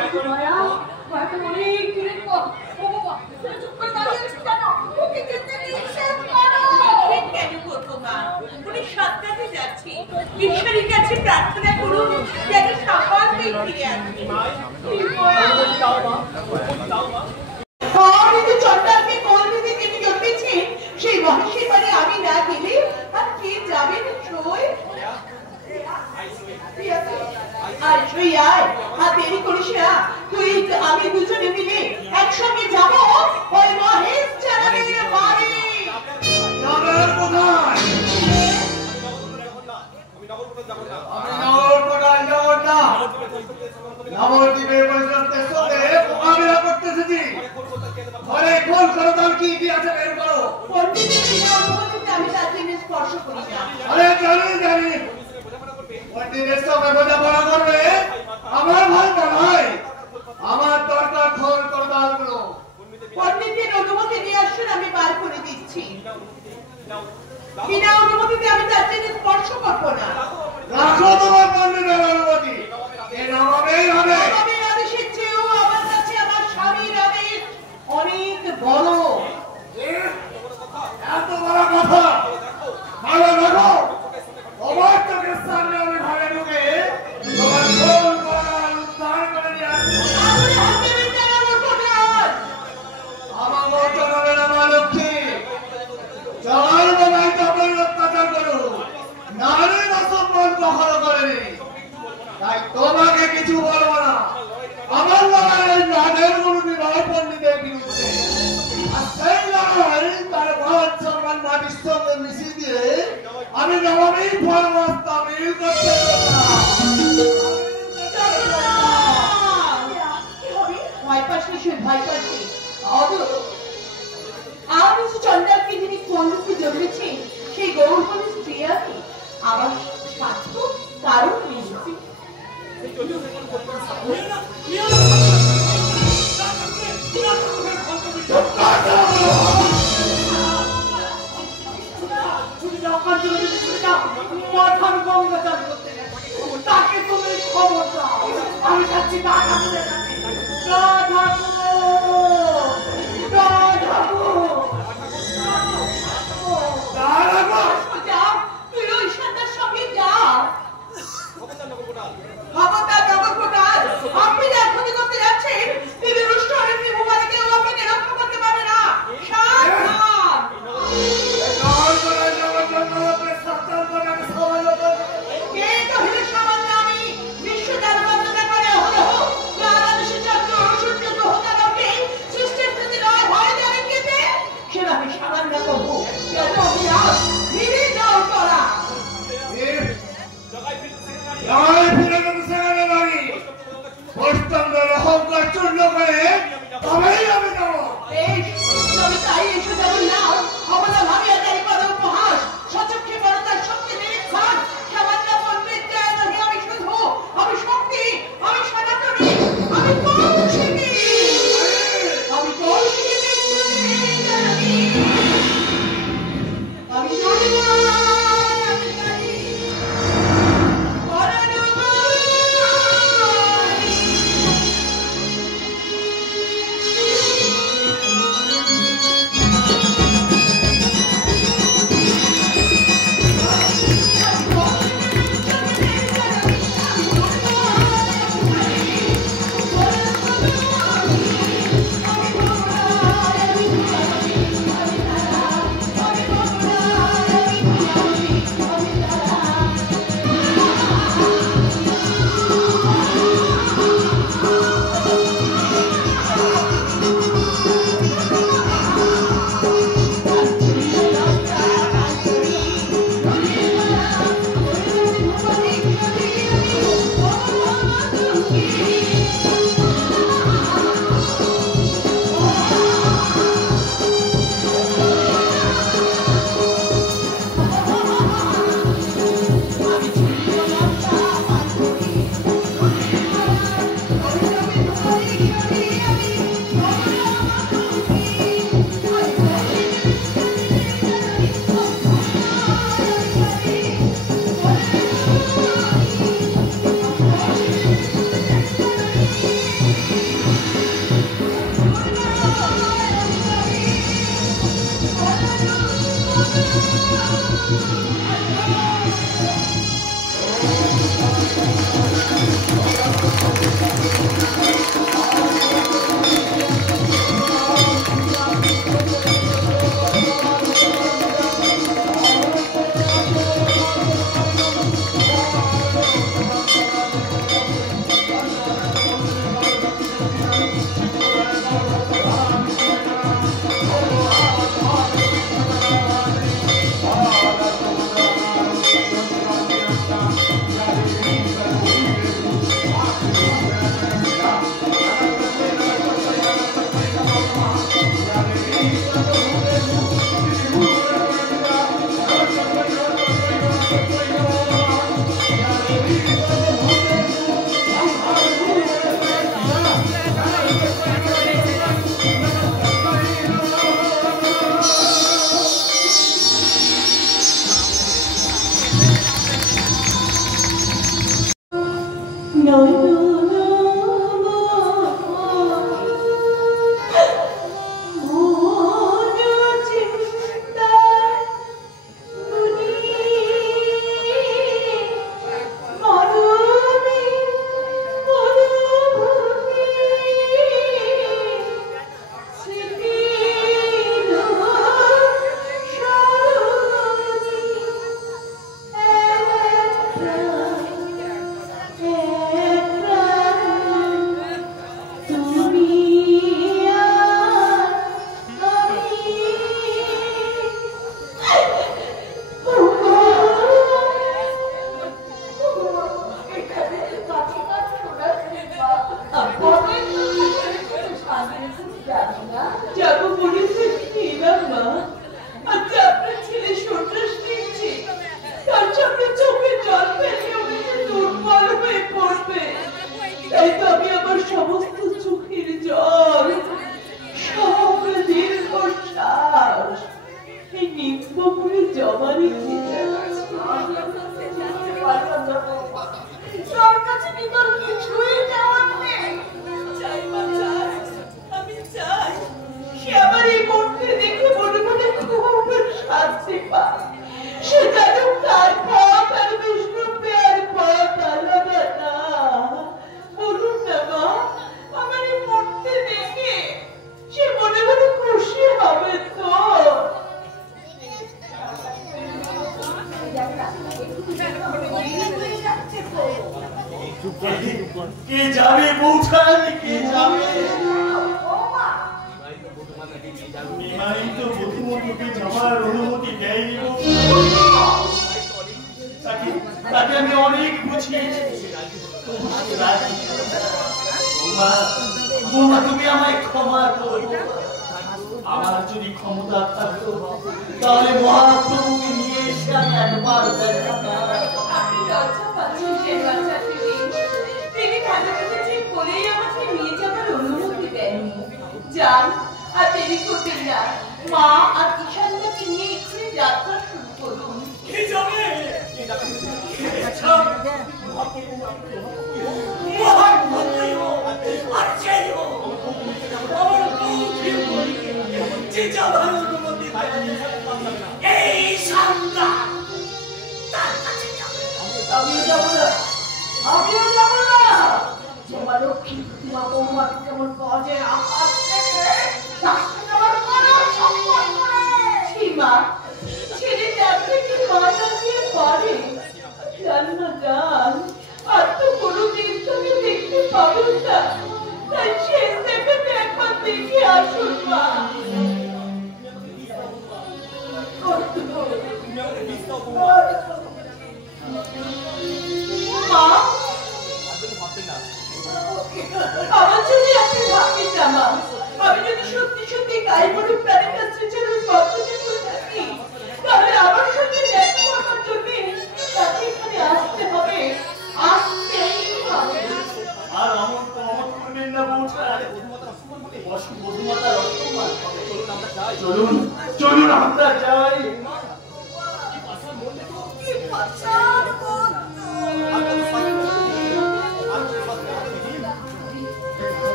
ঈশ্বরের কাছে প্রার্থনা করুন যেন সকাল ফিরে আসে। চন্দ্রকে কোল বেঁধে তিনি জন্মেছে, সেই মহেশের বাড়ি আমি না গেলে আর কে যাবেন? দেরি করিস না, তুই আমি দুজনে মিলে একসঙ্গে যাবো ওই মহেশ চালানের বাড়ি। আমি তার জন্য স্পর্শ করি না। আমার ভালো নয়, আমার দরকার খবর করবার গুলো। পণ্ডিতের অনুমতি নিয়ে আসুন, আমি বার করে দিচ্ছি। বিনা অনুমতিতে আমি তার জন্য স্পর্শ করবো না। রাখো তোমার পণ্ডিতের অনুমতি, এর অভাবেই হবে। স্বামীর আদেশের চেয়েও আমার কাছে আমার স্বামীর আদেশ অনেক বড়। এত বড় কথা ভালো রাখো। আমার চোখের সামনে আমি ঘরে ঢুকে তোমার ফোন করার উদ্ধার করে নিয়ে আসবো। আমার মতো হবে না মা লক্ষ্মী। যার বাবাই তখন অত্যাচার করো, নারীর অসম্মান কখনো করেনি, তাই তোমাকে কিছু বলবো না। আমার লড়াই এই রাগের গুরুটি নয় পণ্ডিতের বিরুদ্ধে। আর সেই লড়াই তার মান সম্মান মাটির সঙ্গে মিশিয়ে দিয়ে আমি জবাবেই ফলবস্তা মিল করতে চন্দ্রকে যিনি কোন রূপে জন্মেছে সেই গৌরবনের স্ত্রী আমি, আমার স্বার্থ কারণ নেই। তাকে তুমি খবর দাও, আমি যাচ্ছি তুই ওই সন্ধ্যার সঙ্গে যা। খবরদার নবকোটাল, আপনি যা ক্ষতি করতে যাচ্ছেন তিনি রুষ্ট হলে ত্রিভুবনে কেউ আপনাকে রক্ষা করতে পারবে না। সাবধান। কে কহিল সামান্য আমি? বিশ্ব জাগরণতা করে হলো যার আদেশে চন্দ্র সূর্য গ্রহ তারকে শ্রী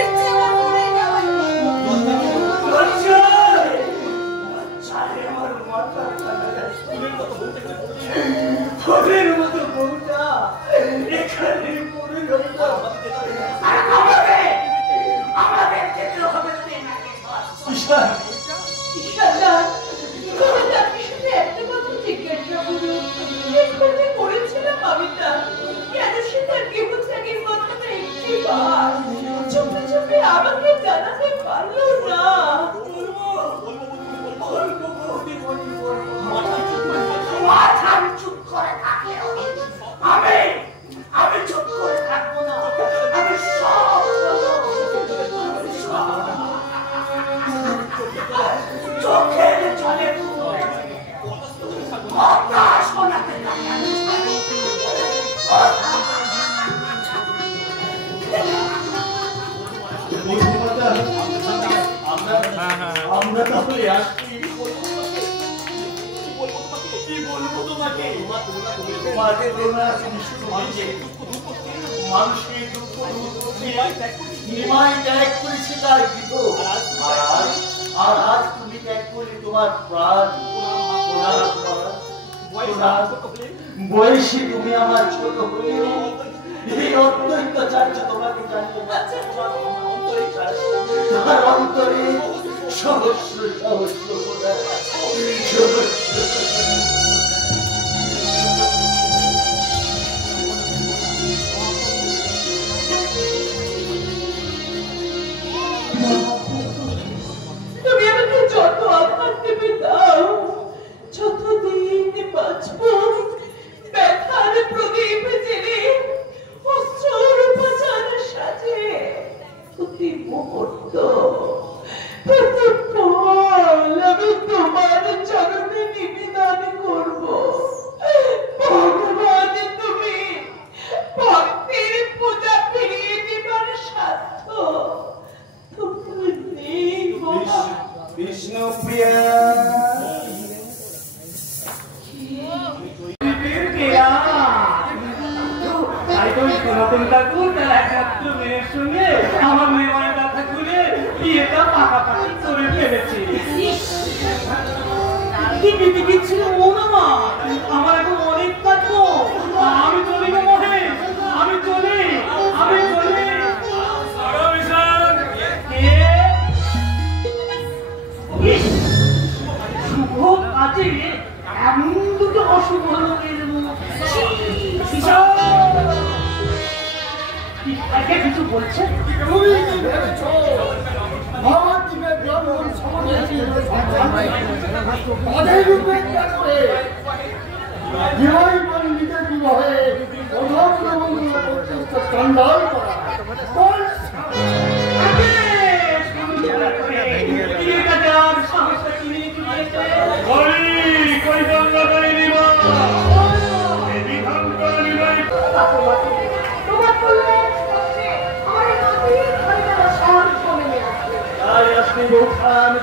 ইচ্ছে তাহলে আসছি। কি বলবো তোমাকে? তোমাকে মানুষের দুঃখ নিমাই ত্যাগ করেছে তার গৃহ, আর আজ তুমি ত্যাগ করলে তোমার প্রাণ। বয়সে তুমি আমার ছোট হলেও এই অত্যচার্য তোমাকে জানিয়ে তার অন্তরে সহস্র সহস্র তুমি আমাকে যত আঘাত দেবে দাও, যতদিন বাঁচব ব্যথার প্রদীপ জেলে অস্ত্র উপচার সাজে প্রতি মুহূর্ত প্রতি পল আমি তোমার চরণে নিবেদন করব। ভগবান, তুমি ভক্তির পূজা ফিরিয়ে দিবার সাধ্য তোমার নেই। বিষ্ণুপ্রিয়া সনাতন ঠাকুর তার একমাত্র মেয়ের সঙ্গে আমার মেয়ের কথা খুলে বিয়েটা পাকাপাকি করে ফেলেছে। কি ছিল মন আমার এখন অনেক কাজ। আমি চলি না মহেশ, আমি চলি। শুভ কাজে এমন দুটো অশুভ লোকের কিছু বলছেন?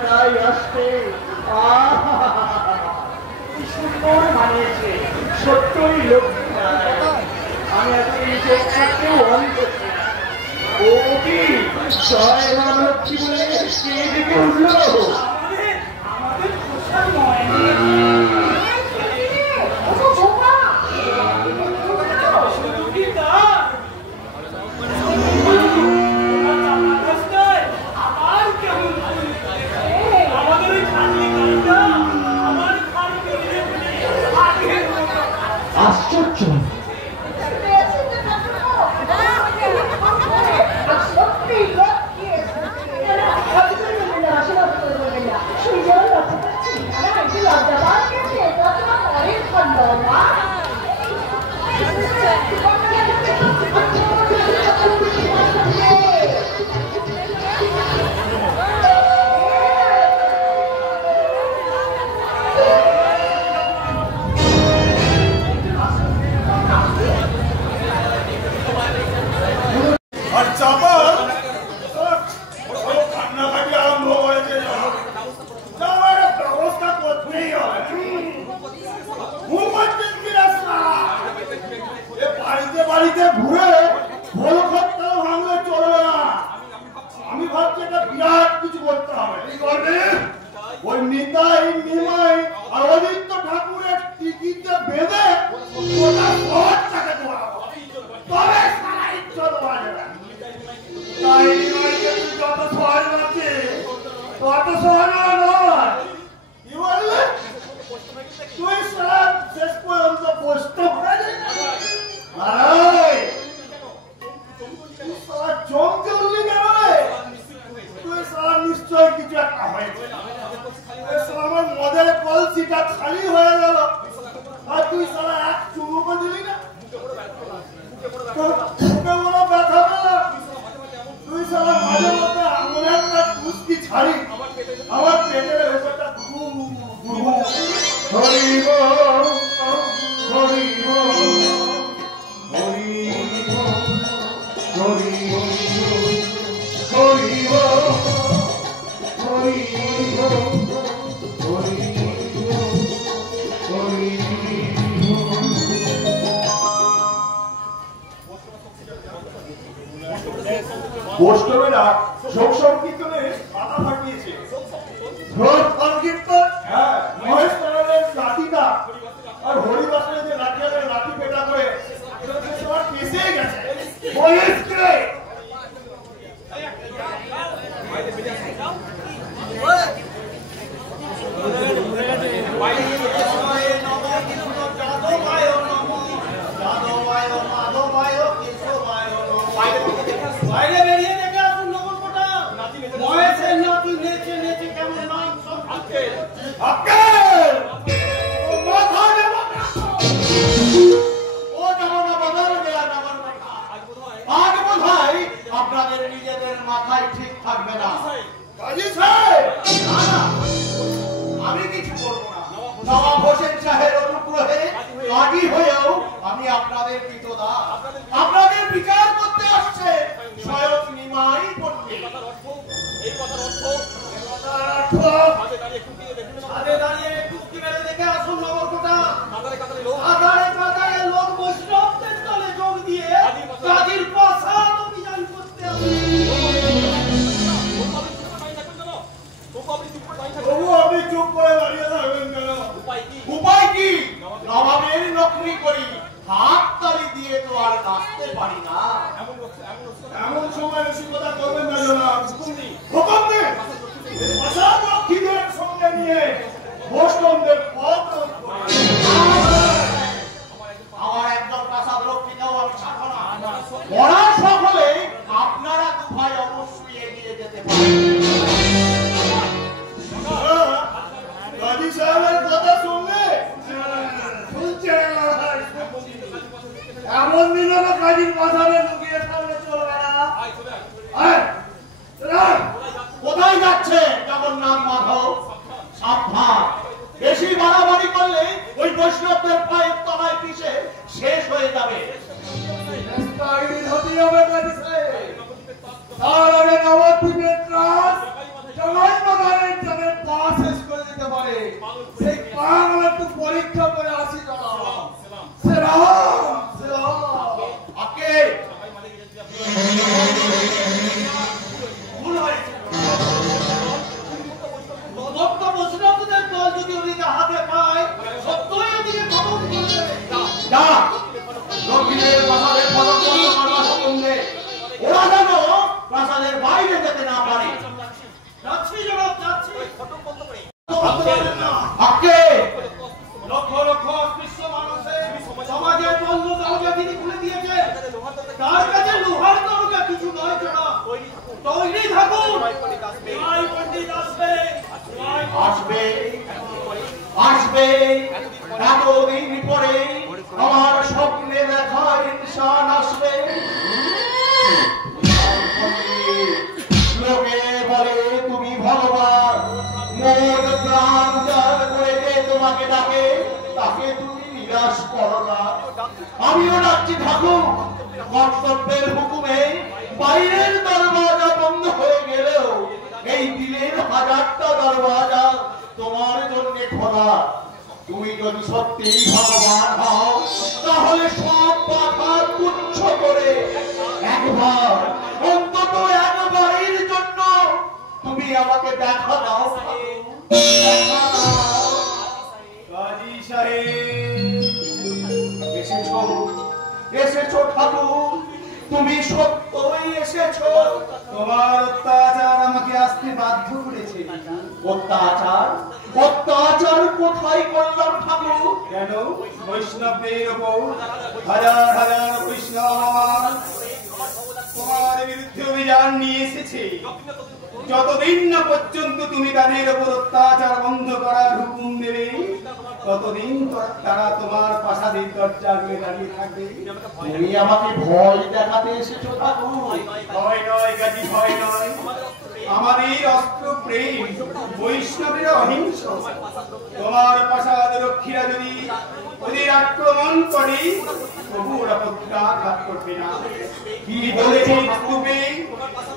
তাই আসতে কি সুন্দর বানিয়েছে, সত্যই লক্ষ্মী। আমি আজকে চোখ থাকতেও অন্ধ। ও কি জয় মা লক্ষ্মী বলে কে ডেকে উঠলো? আশ্চর্য, মদের কলসিটা খালি বৈষ্ণবেরা শোক সংকীর্তনে মাথা ফাটিয়েছে। শোক সংকীর্তন? হ্যাঁ, মহেশ তারালের লাঠিটা আর হরিদাসের যে লাঠিয়ালের লাঠি পেটা করে সবার পেছে গেছে। বলিস কে? বাইরে বেরিয়ে দেখে আসুন নগরকোটা মহেশের নাতি নেচে নেচে কেমন নাম সব হচ্ছে। আপনাদের নিজেদের মাথায় ঠিক থাকবে না। আমি কিছু করবো না। নবাব হোসেন শাহের অনুগ্রহে কাজী হয়েও আমি আপনাদের পিতদা। আপনাদের বিচার করতে আসছে স্বয়ং নিমাই পণ্ডিত। এই কথার অর্থ আগে দাঁড়িয়ে কুস্তি মেরে দেখে আসুন নগরকোটা আধারে কাদারে লোক বৈষ্ণবদের দলে যোগ দিয়ে কাজীর প্রসাদ অভিযান করতে হবে। আপনি চুপ করে দাঁড়িয়ে থাকবেন কেন? উপায় কি? নবাবের নকরি করি, হাত তালি দিয়ে তো আর নাচতে পারি না। এমন সময় রসিকতা করবেন না জনাব। হুকুম দিন। প্রসাদ রক্ষীদের সঙ্গে নিয়ে বৈষ্ণবদের পথ রোধ করুন। আমার একজন প্রসাদ রক্ষীকেও আমি ছাড়ব না। পড়ার সকলে আপনারা দু ভাই অবশ্যই এগিয়ে যেতে পারেন। কাজী সাহেবের কথা শুনলে শুনছে এমন দিল না কাজীর মাথায় লুকিয়ে সামনে চলবে না। কোথায় যাচ্ছে জগন্নাথ মাধব? সাবধান, বেশি বাড়াবাড়ি করলে ওই বৈষ্ণবদের পায়ের তলায় পিষে শেষ হয়ে যাবে। তার আগে নবদ্বীপের ত্রাস জগাই বাগানের যাদের পা শেষ করে দিতে পারে সেই পাগুলো একটু পরীক্ষা করে আসি জনাব। সেরাম সেরাম আকে ভুল হয়েছে। ভক্ত বৈষ্ণবদের দল যদি ওদিকে হাতে পায় সত্যই ওদিকে খবর দিয়ে দেবে। যা দক্ষিণের প্রাসাদের ফটক বন্ধ করবার হুকুম দে। ওরা যেন প্রাসাদের বাইরে যেতে না পারে। যাচ্ছি জনাব যাচ্ছি। লক্ষ লক্ষ অস্পৃশ্য মানুষের সমাজের বন্ধ দরজা তিনি খুলে দিয়েছে। তার কাছে লোহার দরজা কিছু নয় জনাব। তৈরি থাকুন, নিমাই পণ্ডিত আসবে। আসবে আসবে এতদিন পরে আমার স্বপ্নে দেখা ইনসান আসবে। লোকে বলে তুমি ভগবান, মোর প্রাণ যার করে যে তোমাকে ডাকে তাকে তুমি নিরাশ করো না। আমিও ডাকছি ঠাকুর, কর্তব্যের হুকুমে বাইরের দরওয়াজা বন্ধ হয়ে গেলেও এই দিলের হাজারটা দরওয়াজা তোমার জন্য খোলা। তুমি যদি সত্যিই ভগবান হও তাহলে সব পাখা তুচ্ছ করে একবার, অন্তত একবারের জন্য তুমি আমাকে দেখা দাও। কাজী সাহেব এসেছো, এসেছো ঠাকুর, তুমি সত্যই এসেছো। তোমার অত্যাচার আমাকে আসতে বাধ্য করেছে। অত্যাচার? অত্যাচার কোথায় করলাম ঠাকুর? কেন বৈষ্ণবদের উপর হাজার হাজার বৈষ্ণব তোমার বিরুদ্ধে অভিযান নিয়ে এসেছে। যতদিন না পর্যন্ত তুমি তাদের উপর অত্যাচার বন্ধ করার হুকুম দেবে ততদিন তারা তোমার প্রাসাদের দরজা দিয়ে দাঁড়িয়ে থাকবে। তুমি আমাকে ভয় দেখাতে এসেছো ঠাকুর? ভয় নয় গাজী, ভয় নয়। আমাদের অস্ত্র প্রেম, বৈষ্ণবের অহিংস। তোমার প্রাসাদ রক্ষীরা যদি ওদের আক্রমণ করে তবু ওরা প্রত্যাঘাত করবে না। কি বলেছে স্তূপে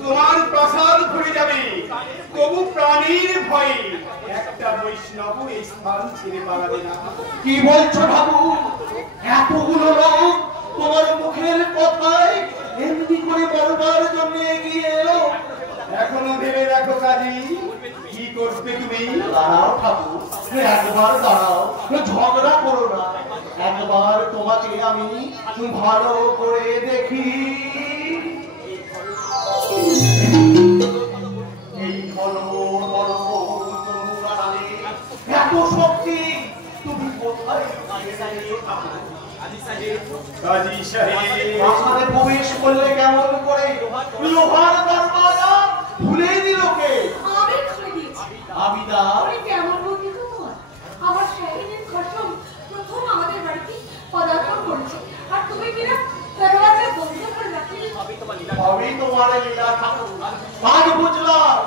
তোমার প্রাসাদ ভরে যাবে, তবু প্রাণীর ভয়ে একটা বৈষ্ণব এই স্থান ছেড়ে পালাবে না। কি বলছো ঠাকুর? এতগুলো লোক তোমার মুখের কথায় এমনি করে বড়বার জন্য এগিয়ে এলো। এখনো ভেবে দেখো কাজী, কি করবে তুমি? দাঁড়াও ঠাকুর, একবার দাঁড়াও, ঝগড়া করো না। একবার তোমাকে আমি ভালো করে দেখি। এই ঘন বড় তনুর আড়ালে এত শক্তি তুমি কোথায় পেলে ঠাকুর? কাজী সাহেব, প্রাসাদে প্রবেশ করলে কেমন করে লোহার দরজা খুলে দিল কে? আমি খুলে দিয়েছি। আমি না। আমি কেমন বুদ্ধি তোমার? আমার শাহিনের খসম প্রথম আমাদের বাড়িতে পদার্পণ করেছে, আর তুমি কিনা দরওয়াজা বন্ধ করে রাখলে। আমি তোমার লীলা ঠাকুর, আজ বুঝলাম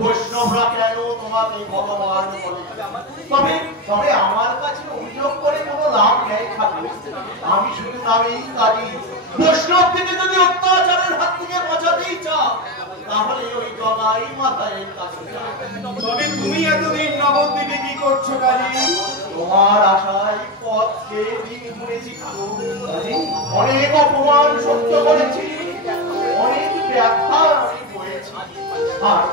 বৈষ্ণবরা কেন তোমাকে ভগবান বলে। তবে তবে আমার কাছে অভিযোগ করে কোনো লাভ নেই ঠাকুর। আমি শুধু নামেই কাজী। বৈষ্ণব থেকে যদি অত্যাচারের হাত থেকে বাঁচাতেই চাও, তাহলে ওই গঙ্গাই মাথায় কাছে যাও। তবে তুমি এতদিন নবদ্বীপে কি করছো কাজী? তোমার আশায় পথকে দিন ঘুরেছি ঠাকুর। অনেক অপমান সহ্য করেছি, অনেক ব্যথা আমি বয়েছি। আর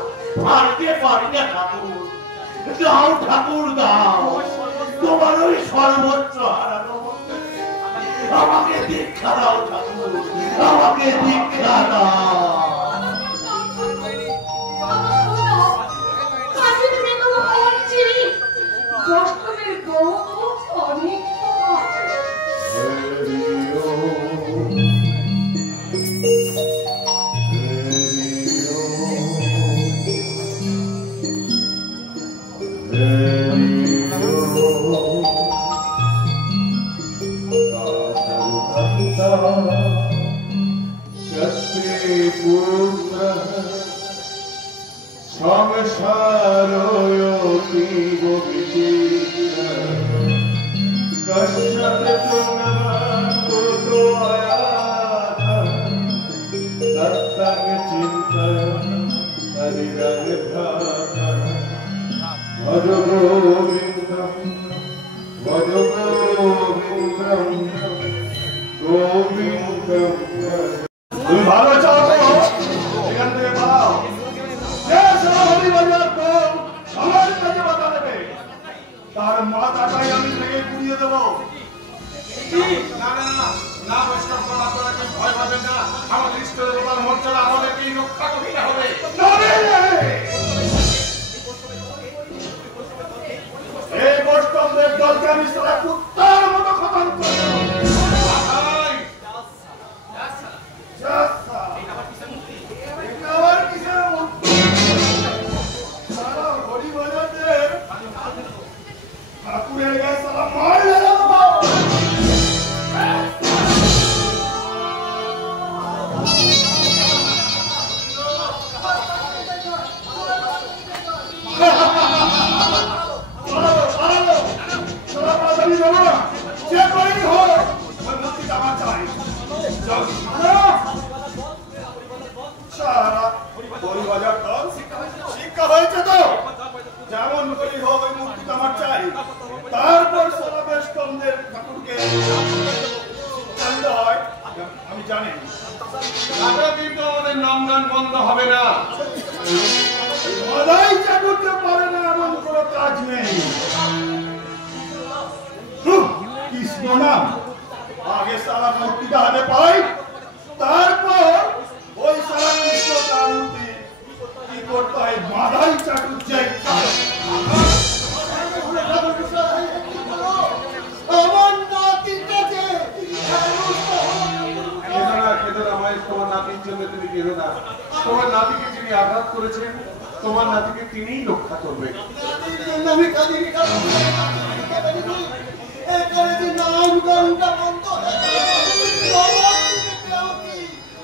পারতে পারি না ঠাকুর। দাও ঠাকুর দাও, তোমার ওই সর্বোচ্চ হারানো আমাকে দীক্ষা দাও ঠাকুর, আমাকে দীক্ষা দাও। বৈষ্ণবের গৌর অনেক তুমি ভালো চাও তো এখান থেকে পাও। আমার কাছে বাধা দেবে, তার মাথাটাই আমি ভেঙে পুড়িয়ে দেবো। না না না না, বৈষ্ণব সভা করাকে ভয় পাবেন না। আমাদের ইষ্ট দেবতার মর্যাদা আমাদেরকেই রক্ষা করতে হবে। এই বৈষ্ণবদের দলকে আমি সারা কুত্তার মতো খতম করবো। আমার কিসের মুক্তি? সারা হরিবাজারদের ঠাকুরের গায়ে সারা মার দেবো। শিক্ষা হয়েছে তো? যেমন করি হোক ওই মূর্তি আমার চাই। তারপর সারা বৈষ্ণবদের ঠাকুরকে জানতে হয়। আমি জানি কিন্তু আমাদের নামগান বন্ধ হবে না। মাদাই ঠাকুরকে পারে না এমন কোনো কাজ নেই। কৃষ্ণ নাম আগে সারা মূর্তিটা হাতে পাই, তারপর ওই সারা কৃষ্ণ তার মূর্তি কি করতে হয় মাদাই ঠাকুর চাই। আমার নাতিটাকে তোমার নাতির জন্য তুমি কেঁদো না। তোমার নাতিকে যিনি আঘাত করেছেন, তোমার নাতিকে তিনিই রক্ষা করবেন। আমি কাঁদিনি, নাম গানটা বন্ধ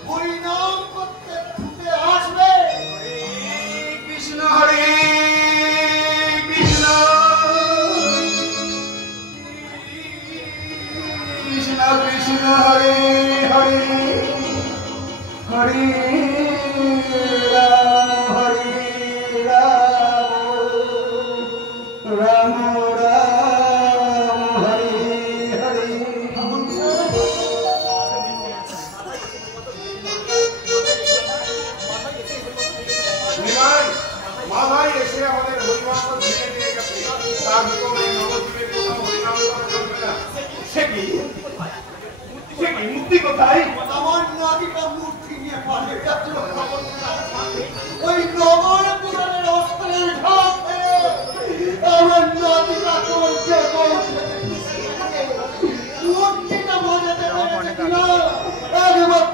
হরিনাম করতে ছুটে আসবে। কৃষ্ণ হরে কৃষ্ণ কৃষ্ণ কৃষ্ণ হরে হরে হরে রাম হরে রাম রাম রাম হরে হরে।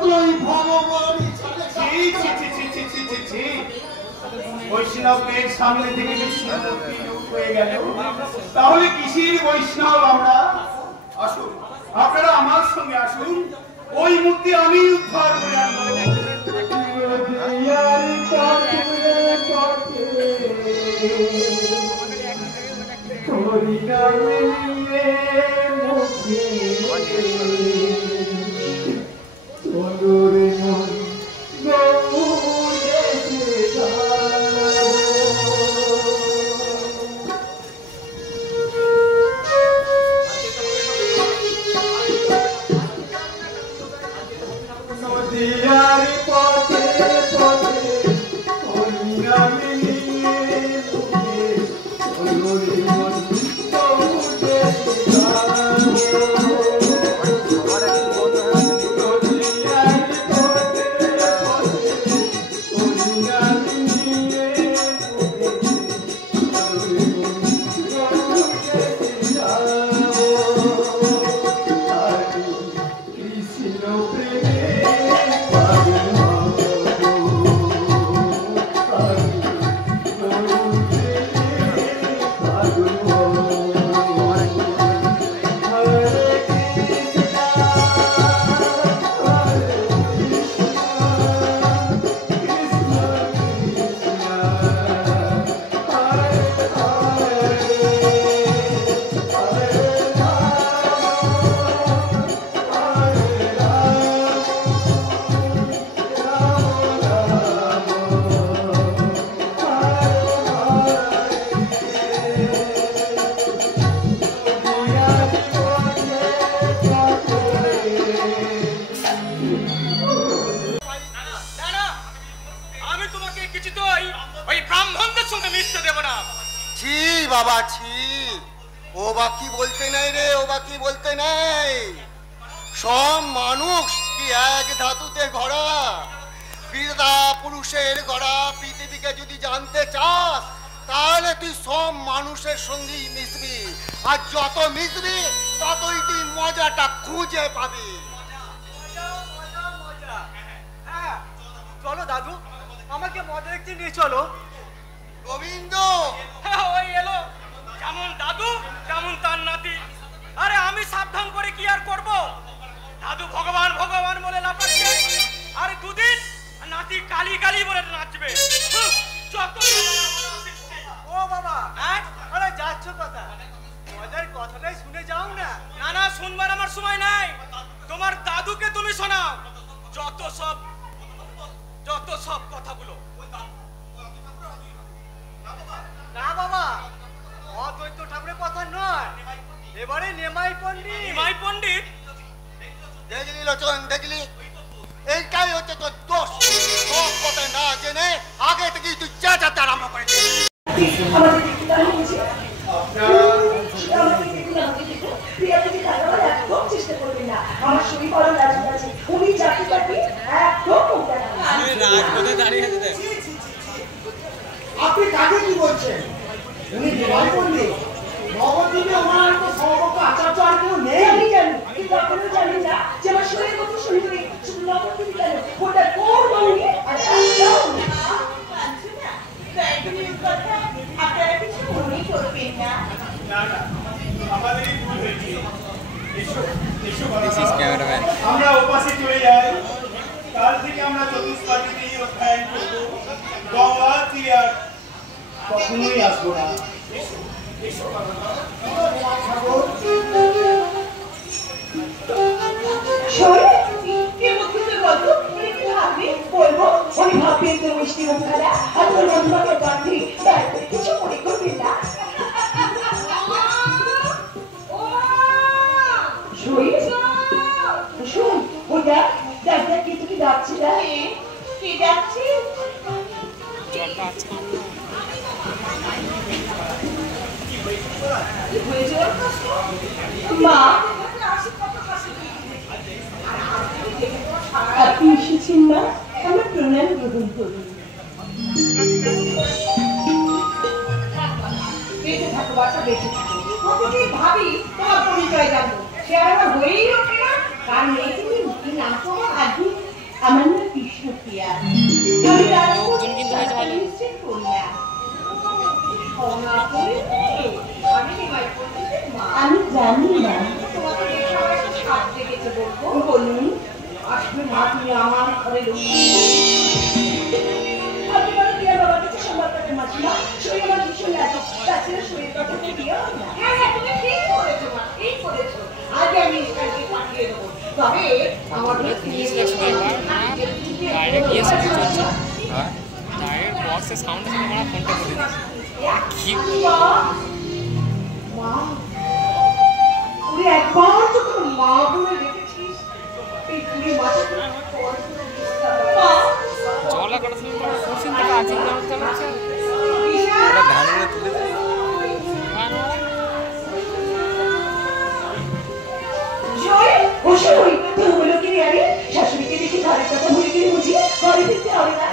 মাত্রই ভগবান বৈষ্ণবের সামনে থেকে বিষ্ণুমূর্তি রূপ হয়ে গেল, তাহলে কিসের বৈষ্ণব আমরা? আসুন, আপনারা আমার সঙ্গে আসুন, ওই মূর্তি আমি উদ্ধার করে আনবো। বাবা ছি, ও বা কি বলতে নাই রে, ও বা কি বলতে নাই। সব মানুষ কি এক ধাতুতে গড়া? ক্রীড়া পুরুষের গড়া পৃথিবীকে যদি জানতে চাস, তাহলে তুই সব মানুষের সঙ্গেই মিশবি, আর যত মিশবি ততই তুই মজাটা খুঁজে পাবি। চলো দাদু, আমাকে মজা দেখতে নিয়ে চলো। গোবিন্দ ওই এলো, যেমন দাদু তেমন তার নাতি। আরে আমি সাবধান করে কি আর করব? দাদু ভগবান ভগবান বলে লাফাচ্ছে, আরে দুদিন নাতি কালী কালী বলে নাচবে। ও বাবা, আরে যাচ্ছ কথা, মজার কথাটাই শুনে যাও না। না না, শুনবার আমার সময় নাই, তোমার দাদুকে তুমি শোনাও যত সব কথাগুলো। না বাবা, অদ্বৈত ঠাকুরের কথা নয়, এবারে নেমাই পণ্ডিত। দেখলি লোচন, দেখলি, এইটাই হচ্ছে তোর দোষ। সব কথা না জেনে আগে থেকে তুই চেঁচাতে আরম্ভ করেছিস। আপনি কাকে কি বলছেন? উনি নেমাই পণ্ডিত, নবদ্বীপে ওনার তো সমকক্ষ আচার্য আর কেউ নেই। আমি জানি, কিন্তু আপনারা জানেন না যে আমার শরীরের কথা শুনতে শুধু নবদ্বীপে কেন, গোটা গৌরবঙ্গে আর একটাও না। আপনারা কিছু মনেই করবেন না। আমাদেরই ভুল হয়েছে। এসো বাবা, আমরা উপাসে চলে যাই। কাল থেকে আমরা চতুষ্পাঠী অধ্যয়ন করবো। গঙ্গা তীরে আর কখনোই আসবো না। এসো বাবা। বলবো উনি ভাববেন তো মিষ্টি মুখ খালা আর তোর বন্ধুবাকে বান্ধবী, তাই কিছু মনে করবেন না। শুন, ওই দেখ দেখ দেখ কিন্তু কি ডাকছি, কি ডাকছি? মা, আপনি এসেছেন না, আমার প্রণাম গ্রহণ করুন। বেঁচে থাকো বাচ্চা, বেঁচে থাকো। প্রতিদিন ভাবি তোমার পরিচয় জানবো, সে আর আমার হয়েই ওঠে না। কারণ এই তুমি নাম তো আমার আগে আমার নাম কৃষ্ণপ্রিয়া। আমি রাজপুত রাজপুত্রের কন্যা। আমি জানি না। বলুন। আসলে মা তুমি আমার ঘরে একবার যখন মা বলে রেখেছিস জলা করা ছিল কোশ্চেন থেকে আছে শাশুড়িকে দেখে ঘরের কথা ভুলে গিয়ে বুঝি ঘরে ফিরতে হবে না।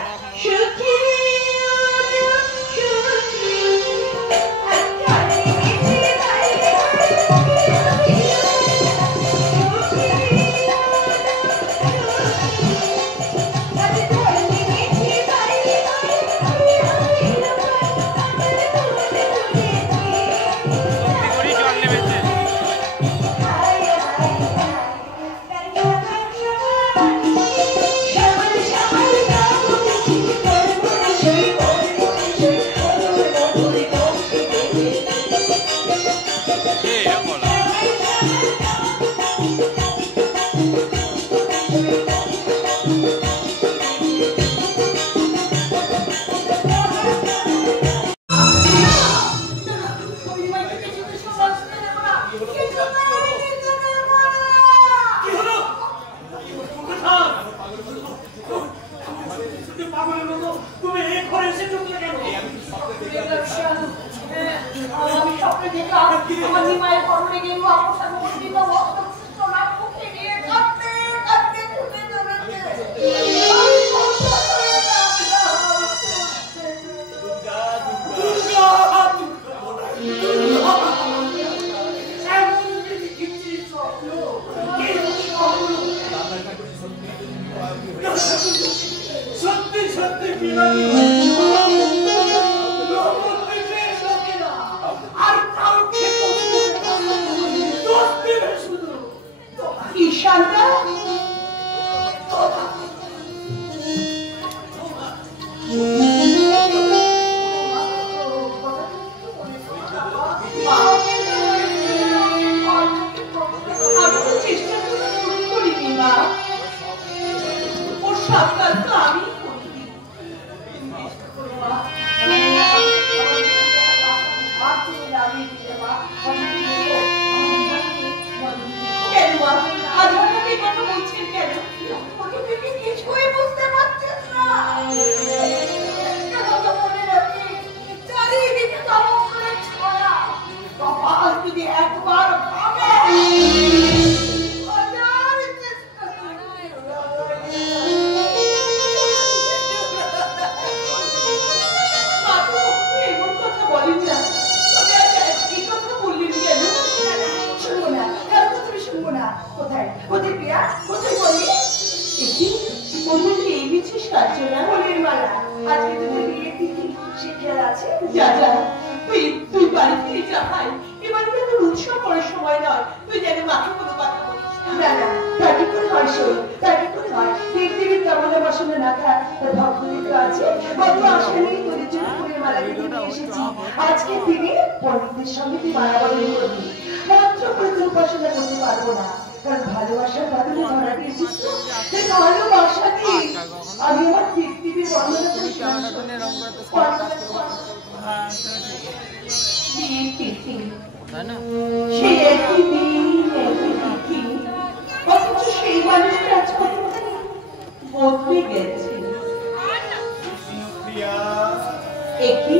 আজকে দিনে পণ্ডিতের সঙ্গে তুই মারামারি করবি, মাত্র করে তুই উপাসনা করতে পারবো না, কারণ ভালোবাসার বাদলে ধরা দিয়েছিস তো, সেই ভালোবাসাকে আমি আমার পৃথিবীর বর্ণনা করে সেই একই দিন একই তিথি, অথচ সেই মানুষটা আজ কতখানি বদলে গেছে। একই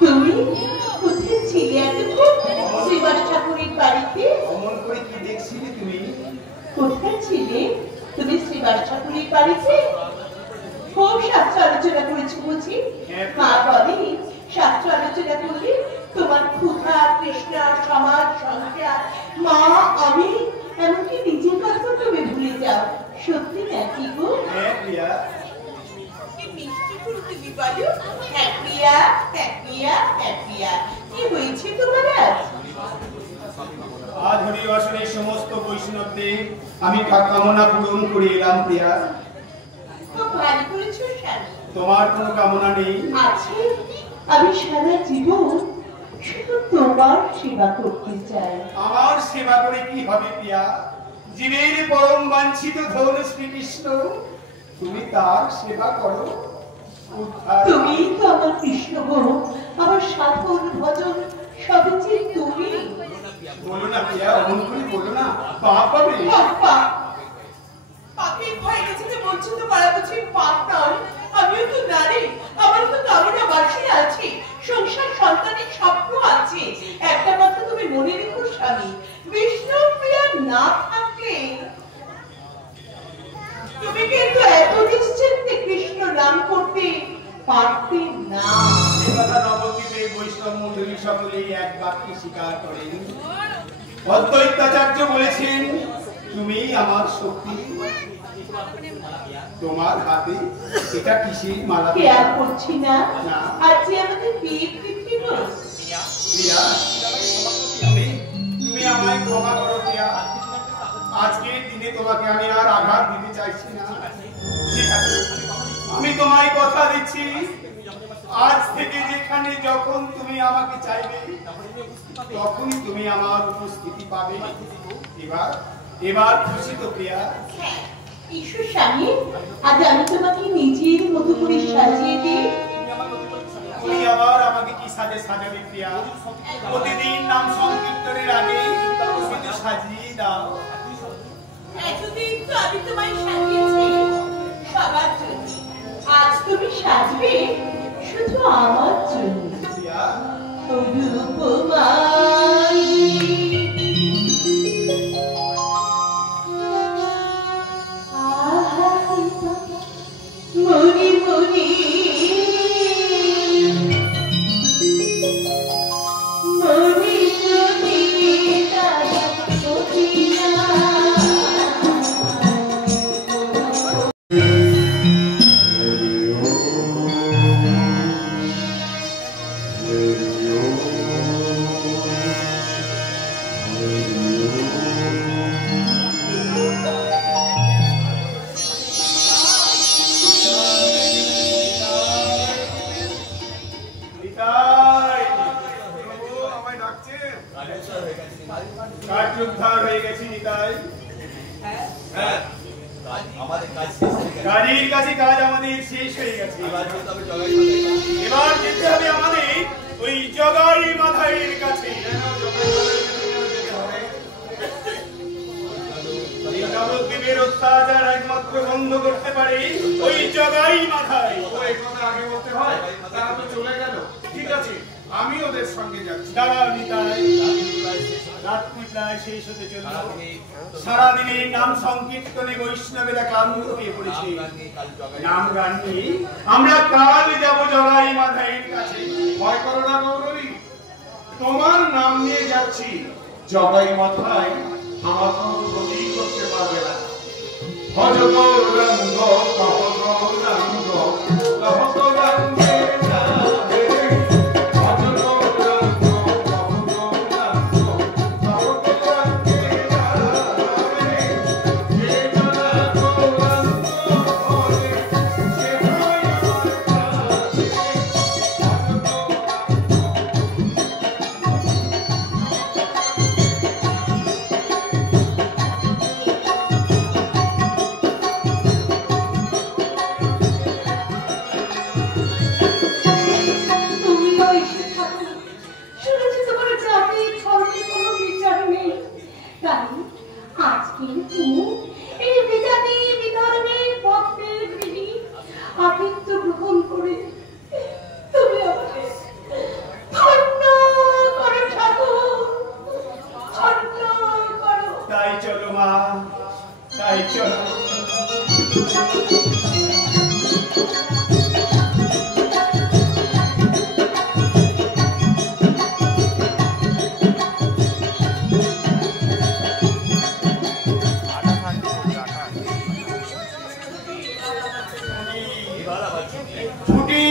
তুমি কোথায় ছিলে এতক্ষণ? শ্রীবাস ঠাকুরের বাড়িতে। অমন করে কি দেখছিলে তুমি? কোথায় ছিলে তুমি শ্রীবাস ঠাকুরের বাড়িতে? খুব শাস্ত্র আলোচনা করেছি বুঝি? মা বলে শাস্ত্র আলোচনা করলে তোমার ক্ষুধা তৃষ্ণা সমাজ সংসার মা আমি এমনকি নিজের কথা তুমি ভুলে যাও। সত্যি নাকি গো? হ্যাঁ প্রিয়া। কি মিষ্টি করে তুমি বলো। হ্যাঁ প্রিয়া, হ্যাঁ প্রিয়া, হ্যাঁ প্রিয়া। কি হয়েছে তোমার আজ? আজ হরিবাসনের সমস্ত বৈষ্ণবদের আমি কামনা পূরণ করে এলাম প্রিয়া। খুব ভালো করেছো স্বামী। তোমার কোনো কামনা নেই? আছে, আমি সারা জীবন শুধু তোমার সেবা করতে চাই। আমার সেবা করে কি হবে প্রিয়া? জীবের পরম বাঞ্ছিত ধন শ্রীকৃষ্ণ, তুমি তার সেবা করো। তুমি তো আমার কৃষ্ণ গো, আমার সাধন ভজন সবই যে তুমি। বলো না প্রিয়া, অমন করে বলো না, পাপ হবে। পাপের ভয় গেছে বলছো তো পারা বছর পাপ নয়। আমিও তো নারী, আমার তো কামনা বাসী আছে, সংসার সন্তানের স্বপ্ন আছে। একটা কথা তুমি মনে রেখো স্বামী, বিষ্ণু প্রিয়া না থাকলে তুমি কিন্তু এত নিশ্চিন্তে কৃষ্ণ নাম করতে পারতে না। এ কথা নবদ্বীপে বৈষ্ণব মন্ডলী সকলেই এক বাক্যে স্বীকার করেন। অদ্বৈতাচার্য বলেছেন, তুমি আমার শক্তি, তোমার হাতে এটা কিসের মালা? খেয়াল করছি না, আজ যে আমাদের বিয়ে তিথি গো। প্রিয়া, তুমি আমায় ক্ষমা করো প্রিয়া। আজকের দিনে তোমাকে আমি আর আঘাত দিতে চাইছি না। ঠিক আছে, আমি তোমায় কথা দিচ্ছি, আজ থেকে যেখানে যখন তুমি আমাকে চাইবে তখনই তুমি আমার উপস্থিতি পাবে। এবার খুশি তো প্রিয়া? ঈশ্বর স্বামী, আজ আমি তোমাকে নিজের মতো করে সাজিয়ে দিই। তুমি আবার আমাকে কি সাজে সাজাবে প্রিয়া? প্রতিদিন নাম সংকীর্তনের আগে তুমি সাজিয়ে দাও। এতদিন তো আমি তোমায় সাজিয়েছি সবার জন্য, আজ তুমি সাজবে শুধু আমার জন্য। প্রিয়া, রূপমাই মনি মনি মনি মনি তারা মদিনা। উদ্ধার হয়ে গেছি নিতাই। গাড়ির কাছে কাজ আমাদের শেষ হয়ে গেছে। এবার যেতে হবে আমাদের ওই জগাই মাথায়ের কাছে। নবদ্বীপের অত্যাচার একমাত্র বন্ধ করতে পারে ওই জগাই মাথায়। আগে বলতে হয়, তারা তো চলে গেল। ঠিক আছে, আমি ওদের সঙ্গে যাচ্ছি। দাঁড়াও নিতাই, রাত্রি প্রায় শেষ হতে চলল। সারাদিনের নাম সংকীর্তনে বৈষ্ণবেরা ক্লান্ত হয়ে পড়েছে। নাম গান নিয়ে আমরা কাল যাব জগাই মাথায়ের কাছে। ভয় করো না গৌরী, তোমার নাম নিয়ে যাচ্ছি। জগাই মাথায় আমার কোনো ক্ষতি করতে পারবে না। ভজ গৌরাঙ্গ কহ গৌরাঙ্গ কহ গৌরাঙ্গ তাই চলো মা, তাই চলো। ছুটি,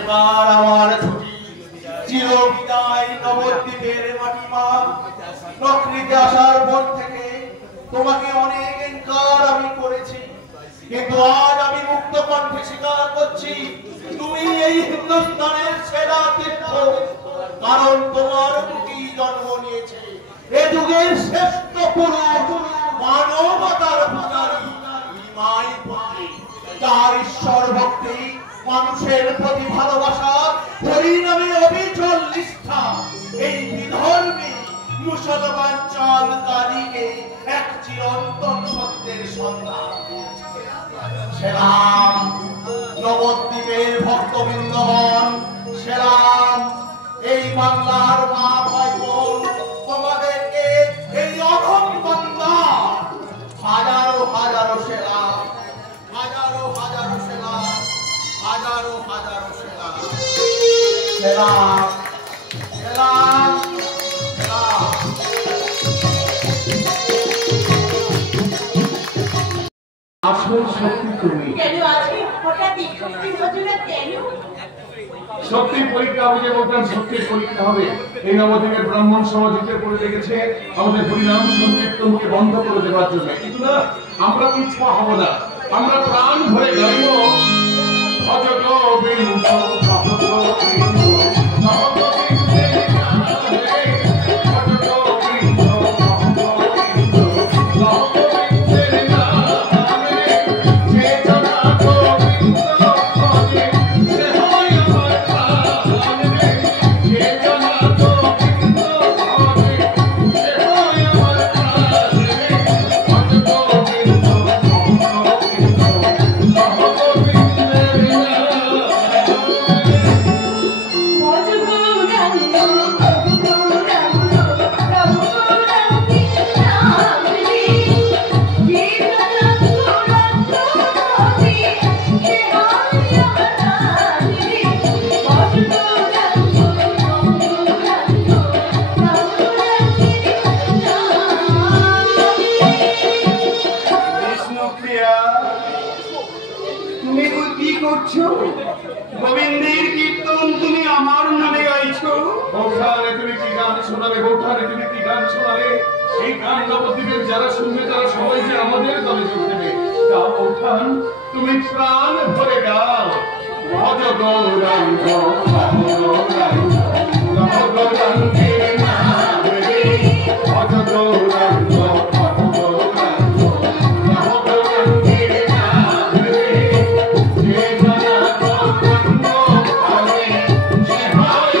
এবার আমার ছুটি। চির বিদায় নবদ্বীপের মাটিমা। নকরিতে আসার পর থেকে তোমাকে অনেক এনকার আমি করেছি, কিন্তু আজ আমি মুক্ত কণ্ঠে স্বীকার করছি তুমি এই হিন্দুস্তানের সেরা তীর্থ। কারণ তোমার বুকেই জন্ম নিয়েছে এ যুগের শ্রেষ্ঠ পুরুষ, মানবতার পূজারী, ইমাই পুত্রী, যার ঈশ্বর ভক্তি, মানুষের প্রতি ভালোবাসা, হরিনামে অবিচল নিষ্ঠা, এই বিধর্মী মুসলমান চালকারীকে এক চিরন্তন সত্যের সন্ধান। সেরাম নবদ্বীপের ভক্তবৃন্দগণ, সেরাম এই বাংলার মা ভাই বোন, তোমাদেরকে এই অধম বন্দর হাজারো হাজারো সেরাম, হাজারো হাজারো সেরাম, হাজারো হাজারো সেরাম, সেরাম, সেরাম, সেরাম। আসল শক্তি তুমি। কেন আজকে হঠাৎ এই শক্তি ঘটনা কেন? শক্তির পরীক্ষা হবে, যে বলতাম শক্তির পরীক্ষা হবে। এই নবদ্বীপের ব্রাহ্মণ সমাজকে করে রেখেছে আমাদের হরিনাম সংকীর্তনকে বন্ধ করে দেওয়ার জন্য, কিন্তু না, আমরা পিছপা হব না, আমরা প্রাণ ভরে গাইব ভজ গোবিন্দ ভজ গোবিন্দ ভজ গোবিন্দের কীর্তন তুমি আমার নামে গাইছো? বৌঠানে তুমি কি গান শোনাবে? বৌঠানে তুমি কি গান শোনাবে? এই গান নবদ্বীপের যারা শুনবে তারা সবাই যে আমাদের দলে যোগ দেবে। গাও বৌঠান, তুমি প্রাণ ভরে গাও ভজ গৌরাঙ্গ গৌরাঙ্গ গৌরাঙ্গের নাম রে, ভজ গৌরাঙ্গ গৌরাঙ্গ গৌরাঙ্গের নাম রে, যে জানা গৌরাঙ্গ আরে সে হয়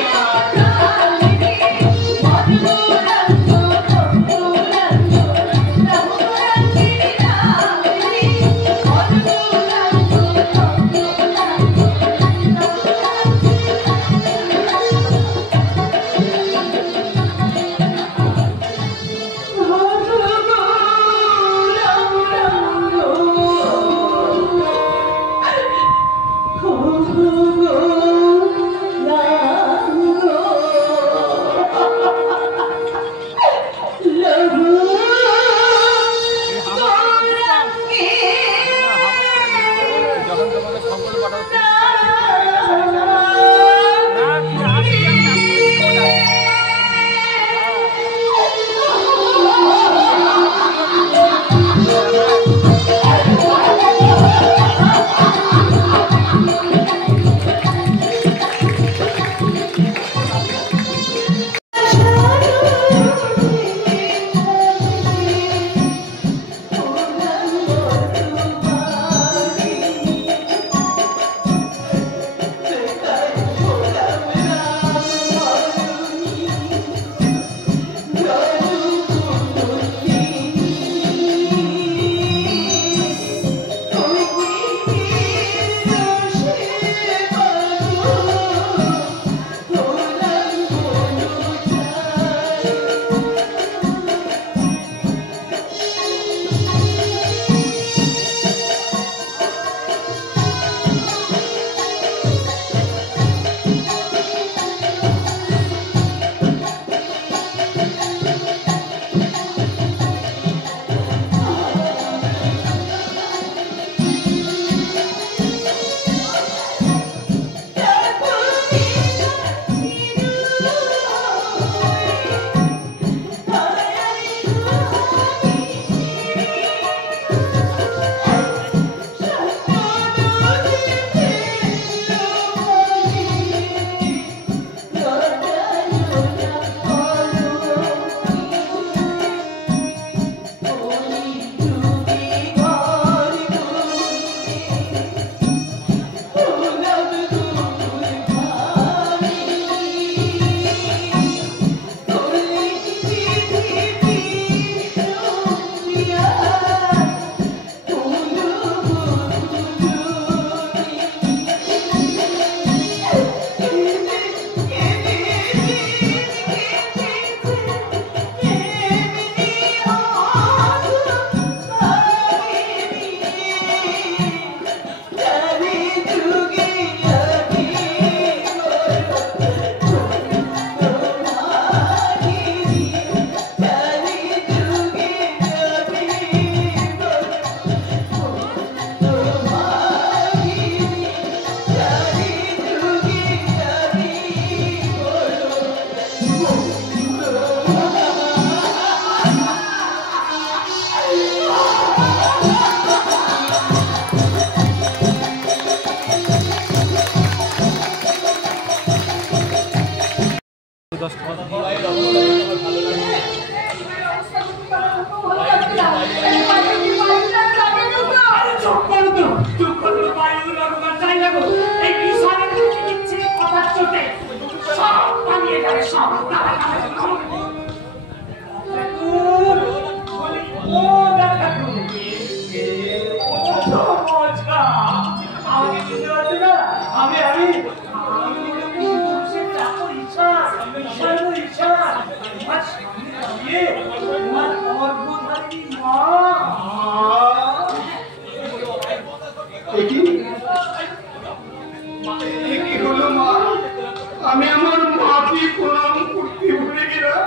আমি আমার মাকে প্রণাম করতে ভুলে গেলাম।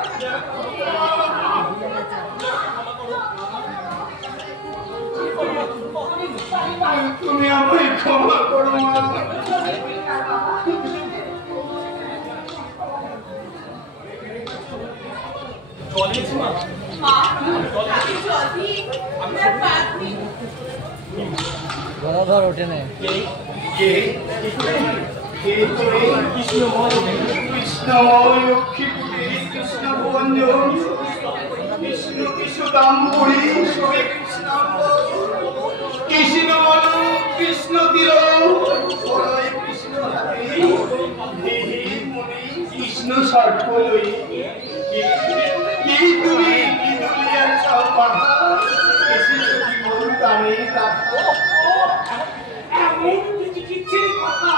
তুমি আমায় ক্ষমা করো মা। গলাধর ওঠে না। কৃষ্ণময় লক্ষ্মীপুরী কৃষ্ণ ভঞ্জন কৃষ্ণ কৃষ্ণ দামপুরী সবে কৃষ্ণ কৃষ্ণ বলো কৃষ্ণ দিল কৃষ্ণ কৃষ্ণ সর্বলই কি তুমি কি দুনিয়ার সব পাহাড় কৃষ্ণ কি বল তারে রাখো এমন কিছু কথা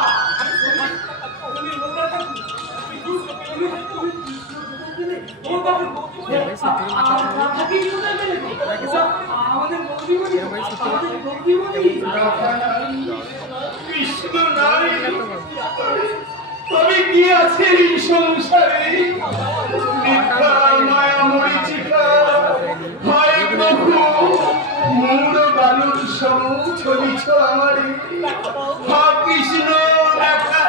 কৃষ্ণ নাই তবে কি আছে এই সংসারে? মায়া মরিচিকা হয় প্রভু মূল বালুর সম ছবিছ আমারে হা কৃষ্ণ দেখা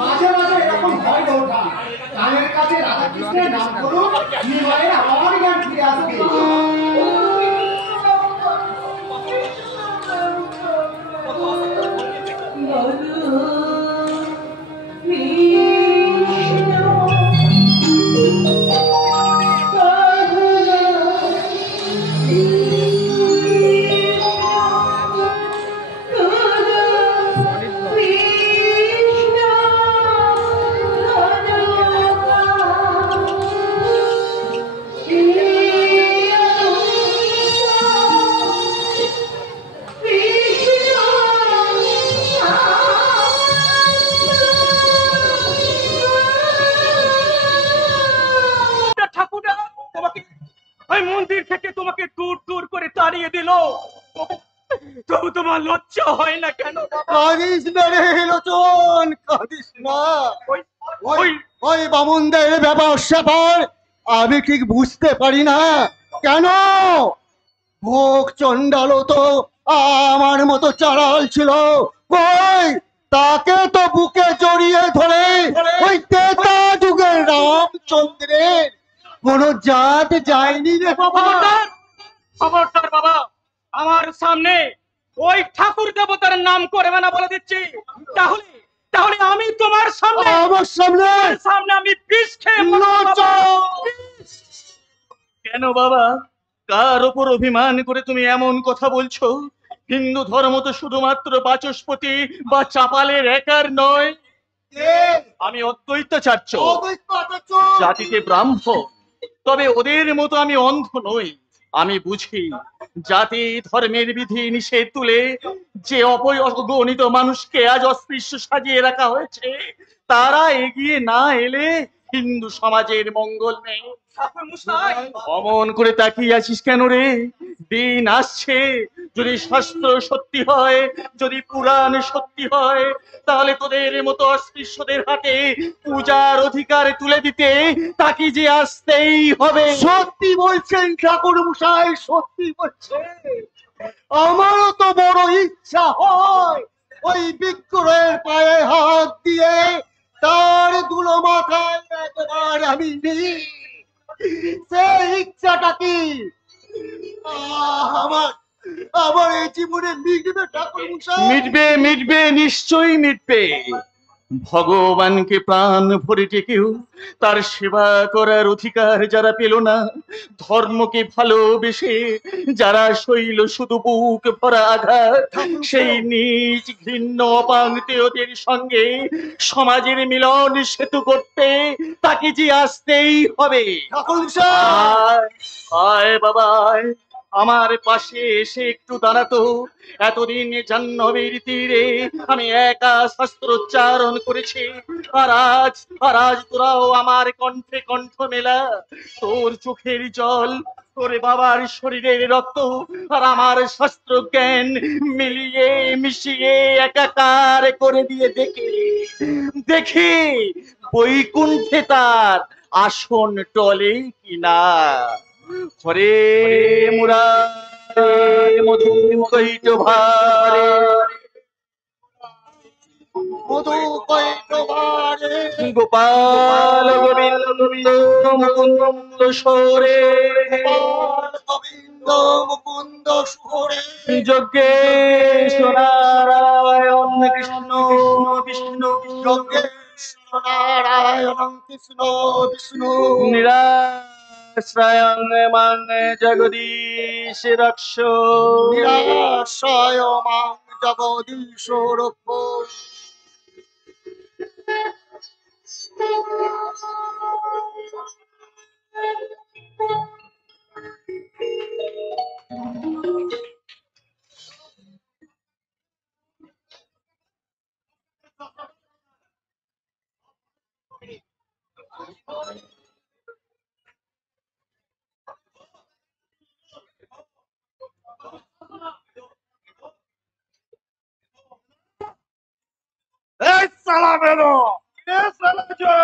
মাঝে মাঝে এরকম ভয় ওঠা কানের কাছে রাধা কৃষ্ণের নাম করো নির্ভয়ে আমার জ্ঞান ফিরে আসবে। মন্দির থেকে তোমাকে দূর দূর করে তাড়িয়ে দিল, তবু তোমার লজ্জা হয় না কেন? কাঁদিস না রে লোচন, কাঁদিস না। ওই বামুনদের ব্যাপার স্যাপার আমি ঠিক বুঝতে পারি না কেন। ভোগ চন্ডালো তো আমার মতো চাড়াল ছিল, কই তাকে তো বুকে জড়িয়ে ধরে ওই তেতা যুগের রামচন্দ্রের কোন জাত যায়নি রে বাবা। খবরদার বাবা, আমার সামনে ওই ঠাকুর দেবতার নাম করবে না বলে দিচ্ছি। তাহলে তাহলে আমি তোমার সামনে আমার সামনে আমি বিষ খেয়ে কেন বাবা? কার ওপর অভিমান করে তুমি এমন কথা বলছো? হিন্দু ধর্ম তো শুধুমাত্র বাচস্পতি বা চাপালের একার নয়, আমি অদ্বৈতাচার্য, জাতিতে ব্রাহ্মণ। তবে ওদের মতো আমি অন্ধ নই, আমি বুঝি জাতি ধর্মের বিধি নিষেধ তুলে যে অগণিত মানুষকে আজ অস্পৃশ্য সাজিয়ে রাখা হয়েছে, তারা এগিয়ে না এলে হিন্দু সমাজের মঙ্গল নেই। অমন করে তাকিয়ে আছিস কেন রে? দিন আসছে, যদি শাস্ত্র সত্যি হয়, যদি পুরাণ সত্যি হয়, তাহলে তোদের মতো অস্পৃশ্যদের হাতে পূজার অধিকার তুলে দিতে তাকে যে আসতেই হবে। সত্যি বলছেন ঠাকুর মশাই, সত্যি বলছেন। আমারও তো বড় ইচ্ছা হয় ওই বিক্রয়ের পায়ে হাত দিয়ে তার দুলো মাথায় একবার আমি নিই। সেই ইচ্ছাটা কি আমার এই জীবনে মিটবে ঠাকুর মশাই? মিটবে, মিটবে, নিশ্চয়ই মিটবে। ভগবানকে প্রাণ ভরে ডেকেও তার সেবা করার অধিকার যারা পেল না, ধর্মকে ভালোবেসে যারা সইল শুধু বুক ভরা আঘাত, সেই নিজ ঘৃণ্য অপাঙ্ক্তেয়দের সঙ্গে সমাজের মিলন সেতু করতে তাকে যে আসতেই হবে। আয়, আয় বাবা আয়, আমার পাশে এসে একটু দাঁড়াতো। এতদিন জাহ্নবীর তীরে আমি একা শাস্ত্রোচ্চারণ করেছি, আর আজ তোরাও আমার কণ্ঠে কণ্ঠ মেলা। তোর চোখের জল, তোর বাবার শরীরের রক্ত আর আমার শাস্ত্র জ্ঞান মিলিয়ে মিশিয়ে একাকার করে দিয়ে দেখি বৈকুণ্ঠে তার আসন টলে কিনা। হরে মুরারে মধু কৈট ভারে, মধু কৈট ভারে, গোপাল গোবিন্দ মুকুন্দ সরে, গোবিন্দ মুকুন্দ সুরে, যজ্ঞেশ নারায়ণ কৃষ্ণ বিষ্ণু, যজ্ঞেশ নারায়ণ কৃষ্ণ বিষ্ণু, নিরাশ্রয়ং মাং জগদীশ রক্ষ, নিরাশ্রয় মাং জগদীশ রক্ষ। এই সালা বেরো, এ সালা যা,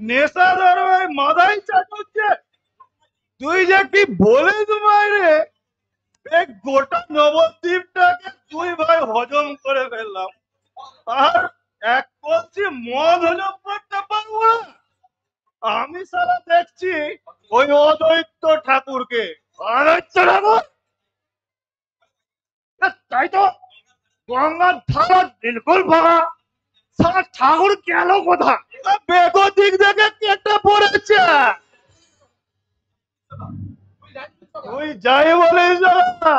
নেশা ধরবে মাথায় চাটুচ্ছে। তুই যে কি বলে তোমায় রে, এই গোটা নবদ্বীপটাকে তুই ভাই হজম করে ফেললাম, আর এক কলসি মদ হজম করতে পারবো না। আমি সারা দেখছি ওই অদ্বৈত ঠাকুরকে। অদ্বৈত ঠাকুর, তাই তো গঙ্গার ধারা বিলকুল ফাঁকা, সারা ঠাকুর গেল কোথা? বেগো দিক থেকে কেটে পড়েছে। তুই যাই বলিস না,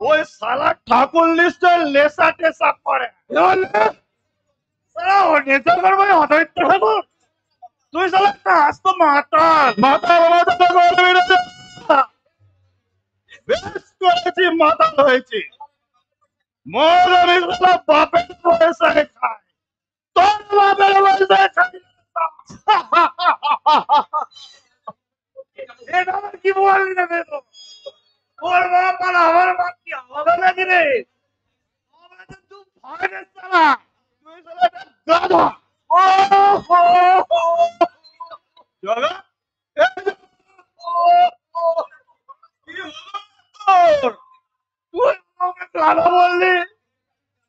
ওই সালা ঠাকুর লিস্টে লেসা টেসা করে। সালা ও নেতা করবে অদ্বৈত ঠাকুর। তুই সালা একটা আস্ত মাতাল, মাতাল মাতাল করবি না। বেশ করেছি, মাতাল হয়েছি। মদ আমি সালা বাপের পয়সায় খাই, তোর বাপের পয়সায় খাই। এটা আবার কি বললি না বেরো? ওর বাপ আর আমার বাপ কি আলাদা নাকি রে? আমরা তো দু ভাই রে সালা। তুই সালা একটা গাধা। ও হো হো। জগা? কি হলো তোর? তুই আমাকে গাধা বললি?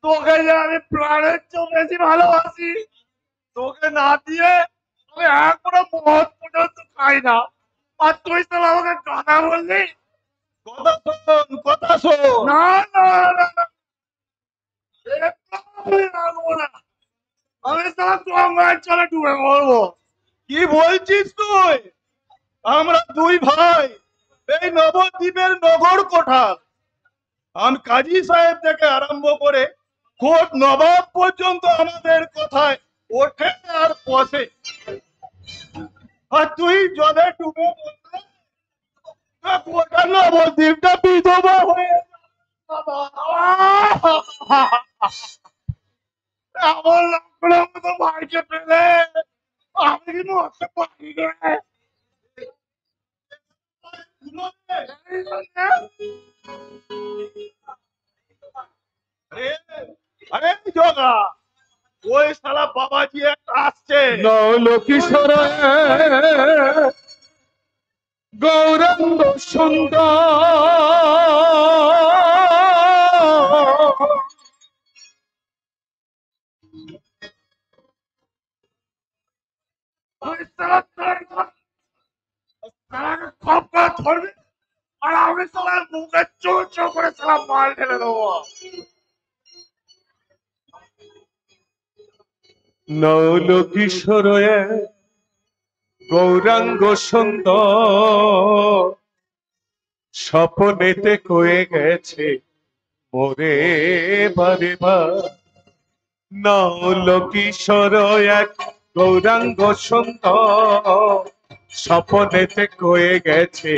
তোকে যে আমি প্রাণের চেয়ে বেশি ভালোবাসি, তোকে না দিয়ে আমি এক করে মদ পর্যন্ত খাই না, আর তুই তো আমাকে গাধা বললি? কথা শোন। না না না না, আমি রাখবো না। আমি সারা গঙ্গার জলে ডুবে মরবো। কি বলছিস তুই? আমরা দুই ভাই, এই নবদ্বীপের নগর কোঠাল। আমি কাজী সাহেব থেকে আরম্ভ করে কোট নবাব পর্যন্ত আমাদের কথায় ওঠে আর বসে। আর তুই জলে ডুবে মরলে গোটা নবদ্বীপটা বিধবা হয়ে আমার লাখের মতো ভাইকে পেলে আমি কি মরতে পারি রে? আরে জগা, ওই শালা বাবাজি একটা আসছে। কিশোর গৌরঙ্গ সুন্দর, খপ করে ধরবে আর আমি সবাই মুখে চোর চোর করে সালাম মাল ঢেলে দেবো। নৌল কিশোর গৌরাঙ্গ সুন্দর স্বপনেতে কয়ে গেছে মোরে বারে বার। নৌল কিশোর এক গৌরাঙ্গ সুন্দর স্বপনেতে কয়ে গেছে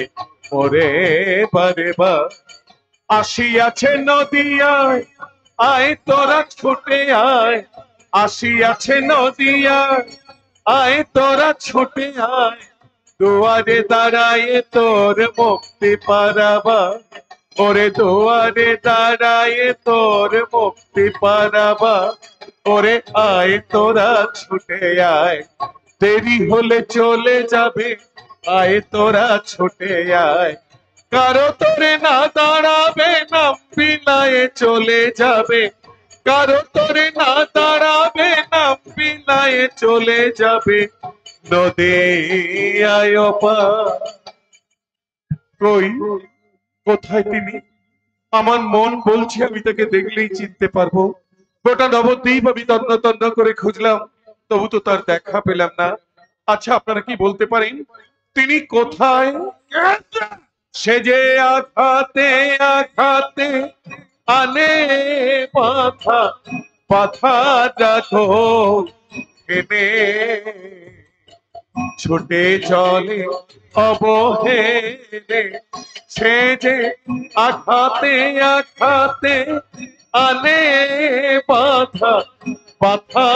মোরে বারে বার। আসিয়াছে নদিয়ায় আয় তোরা ছুটে আয়, আসিয়াছে নদিয়ায় আয় তোরা ছুটে আয়, দুয়ারে দাঁড়ায় তোর মুক্তি পারাবা, ওরে দুয়ারে দাঁড়ায় তোর মুক্তি পারাবা, ওরে আয় তোরা ছুটে আয়, দেরি হলে চলে যাবে, আয় তোরা ছুটে আয়। কারো তোরে না দাঁড়াবে না পিলায়ে চলে যাবে, কারো তোরে না দাঁড়াবে না পিলায়ে চলে যাবে, নদিয়ায় পার। কই কোথায় তিনি? আমার মন বলছে আমি তাকে দেখলেই চিনতে পারবো। গোটা নবদ্বীপ আমি তন্ন তন্ন করে খুঁজলাম, তবু তো তার দেখা পেলাম না। আচ্ছা আপনারা কি বলতে পারেন তিনি কোথায়? সে যে আঘাতে আঘাতে আনে পাথা, পাথা রাখো এনে ছুটে চলে অবহেলে, সে যে আঘাতে আঘাতে আনে পাথা, পাথা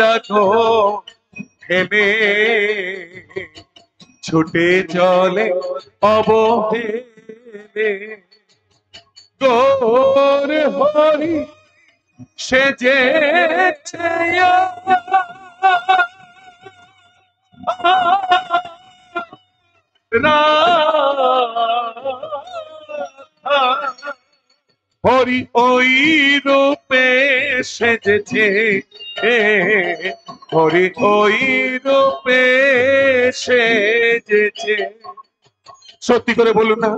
রাখো এনে ছুটে চলে অবহেলে। গোর হরি সেজেছে রাধা, হরি ওই রূপে সেজেছে, হরি ওই রূপে সেজেছে। সত্যি করে বলুন না,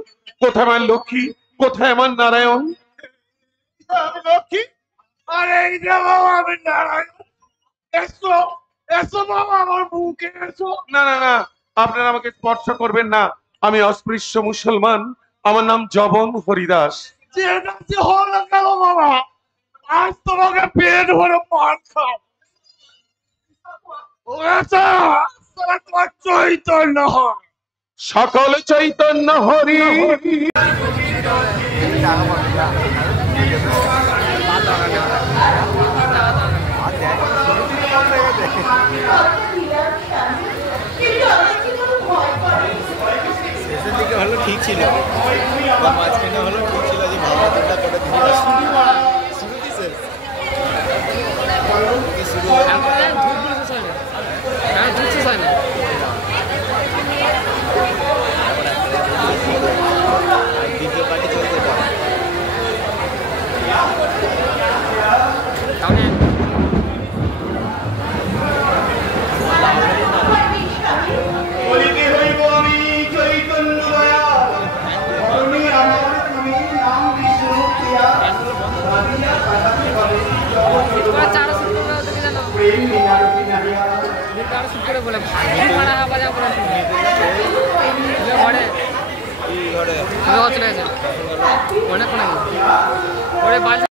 কোথায় আমার লক্ষ্মী, কোথায় আমার নারায়ণ? আমি লক্ষ্মী, আরে এই যে বাবা আমি নারায়ণ। এসো এসো বাবা আমার বুকে এসো। না না না, আপনারা আমাকে স্পর্শ করবেন না, আমি অস্পৃশ্য মুসলমান, আমার নাম জবন হরিদাস। হলো কেন বাবা? আজ তোমাকে পেট ভরে পান খাও। তোমার চৈতন্য হয়, সকল চৈতন্য হরি। শেষের দিকে হলো ঠিক ছিল, মাঝখানে হলো ঠিক ছিল যে ভাবাটা করে দিয়ে শুরু দিছে শুরু হয় না। দ্বিতীয় পার্টি চলতে পারে বলে ঘরে চলে গেছে অনেক